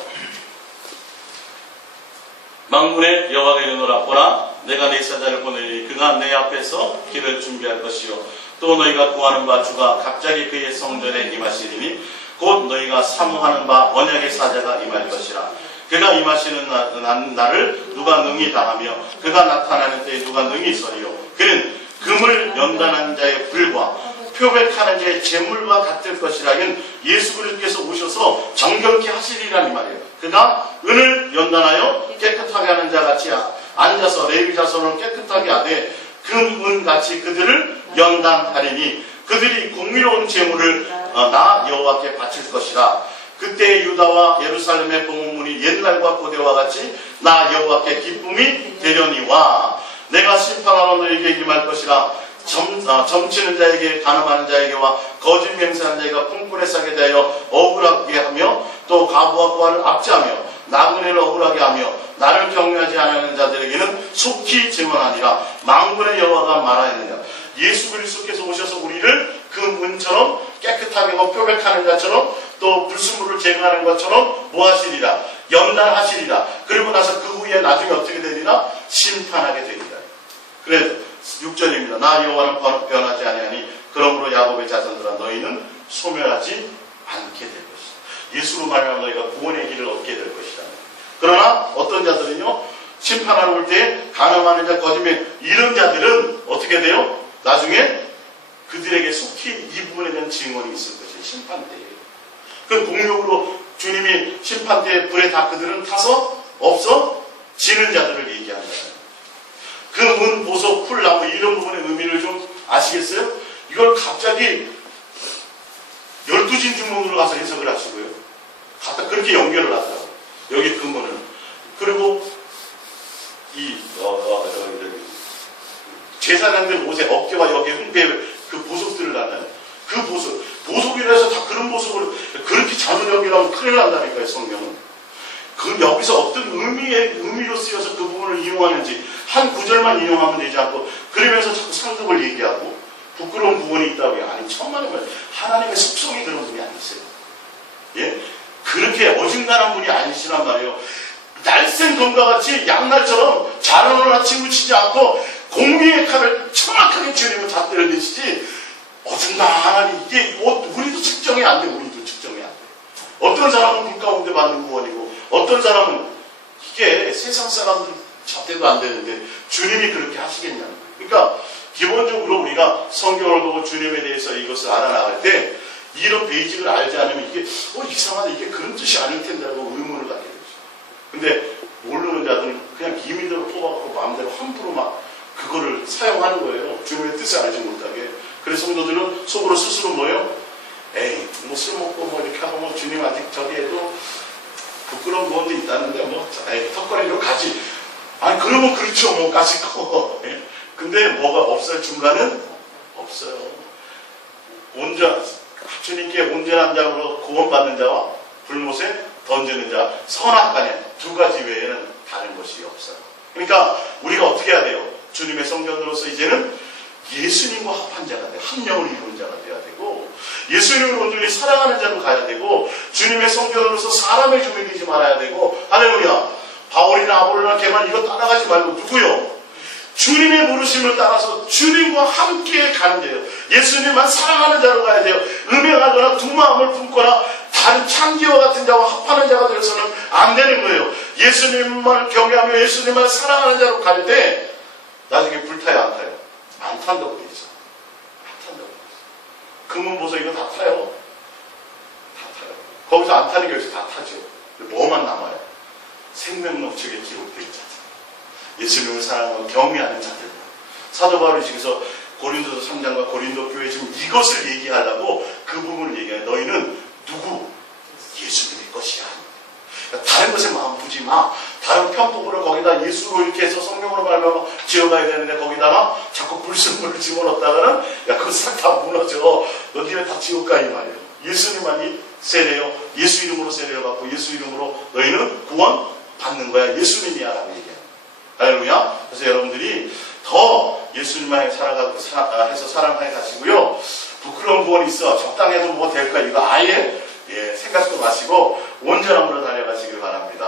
만군의 여호와가 이르노라. 보라, 내가 내 사자를 보내니 그가 내 앞에서 길을 준비할 것이요 또 너희가 구하는 바 주가 갑자기 그의 성전에 임하시리니 곧 너희가 사모하는 바 언약의 사자가 임할 것이라. 그가 임하시는 날을 누가 능히 당하며 그가 나타나는 때에 누가 능히 서리요. 그는 금을 연단하는 자의 불과 표백하는 자의 재물과 같을 것이라. 이는 예수 그리스도께서 오셔서 정결케 하시리라는 말이에요. 그가 은을 연단하여 깨끗하게 하는 자 같이 앉아서 레위 자손을 깨끗하게 하되 금은같이 그들을 연단하리니 그들이 공의로운 제물을 나 여호와께 바칠 것이라. 그때 유다와 예루살렘의 봉헌문이 옛날과 고대와 같이 나 여호와께 기쁨이 되려니와 내가 심판하러 너에게 임할 것이라. 점치는 자에게 가늠하는 자에게와 거짓 맹세하는 자에게 풍불에 싸게 대하여 억울하게 하며 또 과부와 고아를 압제하며 나그네를 억울하게 하며 나를 경외하지 않는 자들에게는 속히 증언하니라. 만군의 여호와가 말하였느냐. 예수 그리스도께서 오셔서 우리를 그 문처럼 깨끗하게 표백하는 자처럼 또 불순물을 제거하는 것처럼 뭐 하시리라? 연단하시리라. 그리고 나서 그 후에 나중에 어떻게 되리라? 심판하게 되리라. 그래서 6절입니다. 나 여호와는 변하지 아니하니 그러므로 야곱의 자손들아 너희는 소멸하지 않게 될 것이다. 예수로 말하면 너희가 구원의 길을 얻게 될 것이다. 그러나 어떤 자들은요, 심판하러 올 때 가늠하는 자, 거짓말 이런 자들은 어떻게 돼요? 나중에 그들에게 속히 이 부분에 대한 증언이 있을 것이에요. 심판 때에. 그 공력으로 주님이 심판 때 불에 다 그들은 타서 없어지는 자들을 얘기하는 거예요. 그 문, 보석, 풀, 나무 이런 부분의 의미를 좀 아시겠어요? 이걸 갑자기 12진 주문으로 가서 해석을 하시고요. 갖다 그렇게 연결을 하더라고요. 여기 그 문을. 그리고 이 제사장들 옷에 어깨와 여기에 흉배에 그 보석들을 나타내요. 그 보석이라 해서 다 그런 보석을 그렇게 잘못 연결하면 큰일 난다니까요, 성경은. 그 여기서 어떤 의미로 쓰여서 그 부분을 이용하는지 한 구절만 인용하면 되지 않고 그러면서 자꾸 상급을 얘기하고 부끄러운 부분이 있다고요. 아니, 천만의 말. 하나님의 속성이 그런 분이 아니세요. 예? 그렇게 어중간한 분이 아니시란 말이에요. 날쌘 검과 같이 양날처럼 자라노나 치무치지 않고 공의의 칼을 정확하게 주님은 다 때려내시지 어중간하니 이게 우리도 측정이 안 돼. 우리도 측정이 안 돼. 어떤 사람은 불 가운데 받는 구원이고 어떤 사람은 이게 세상 사람들 잡대도 안 되는데 주님이 그렇게 하시겠냐는 거예요. 그러니까 기본적으로 우리가 성경을 보고 주님에 대해서 이것을 알아나갈 때 이런 베이직을 알지 않으면 이게 이상하다, 이게 그런 뜻이 아닐 텐데라고 의문을 갖게 되죠. 근데 모르는 자들은 그냥 기민대로 뽑아갖고 마음대로 함부로 막 그거를 사용하는 거예요. 주님의 뜻을 알지 못하게. 그래서 성도들은 속으로 스스로 뭐예요? 에이, 뭐 술 먹고 뭐 이렇게 하고 뭐 주님 아직 저기 해도 부끄러운 부분도 있다는데 뭐 에이, 턱걸이로 가지. 아니, 그러면 그렇죠. 뭐 가시고. 근데 뭐가 없어요? 중간은 없어요. 주님께 온전한 자로 구원받는 자와 불못에 던지는 자, 선악간에 두 가지 외에는 다른 것이 없어요. 그러니까 우리가 어떻게 해야 돼요? 주님의 성전으로서 이제는 예수님과 합한 자가 돼요. 한 영을 이루는 자가 돼야 되고 예수님을 온전히 사랑하는 자로 가야 되고 주님의 성전으로서 사람의 종이 되지 말아야 되고 할렐루야. 바울이나 아볼로나 걔만 이거 따라가지 말고 누구요? 주님의 부르심을 따라서 주님과 함께 가는 자예요. 예수님만 사랑하는 자로 가야 돼요. 음행하거나 두 마음을 품거나 다른 창기와 같은 자와 합하는 자가 되어서는 안 되는 거예요. 예수님만 경외하며 예수님만 사랑하는 자로 갈 때 나중에 불타요, 안 타요? 안 탄다고 돼 있어. 안 탄다고 돼 있어. 금은 보석 이거 다 타요. 다 타요. 거기서 안 타는 게 여기서 다 타죠. 뭐만 남아요? 생명력책에 기록된 자들. 예수님을 사랑하고 경외하는 자들. 사도 바울이 지금서 고린도서 3장과 고린도 교회 지금 이것을 얘기하려고 그 부분을 얘기해요. 너희는 누구? 예수님의 것이야. 그러니까 다른 것에 마음 두지 마. 다른 편법으로 거기다 예수로 이렇게 해서 성경으로 말하면 지어가야 되는데 거기다가 자꾸 불순물을 집어넣었다가는 야, 그거 싹 다 무너져. 너희는 다 지옥 가 이 말이에요. 예수님만이 세례요. 예수 이름으로 세례를 받고 예수 이름으로 너희는 구원 받는 거야. 예수님이야 라고 얘기해요. 할렐루야. 그래서 여러분들이 더 예수님만 해서 사랑하게 가시고요. 부끄러운 구원이 있어. 적당해도 뭐 될까? 이거 아예 생각도 마시고 온전함으로 달려가시길 바랍니다.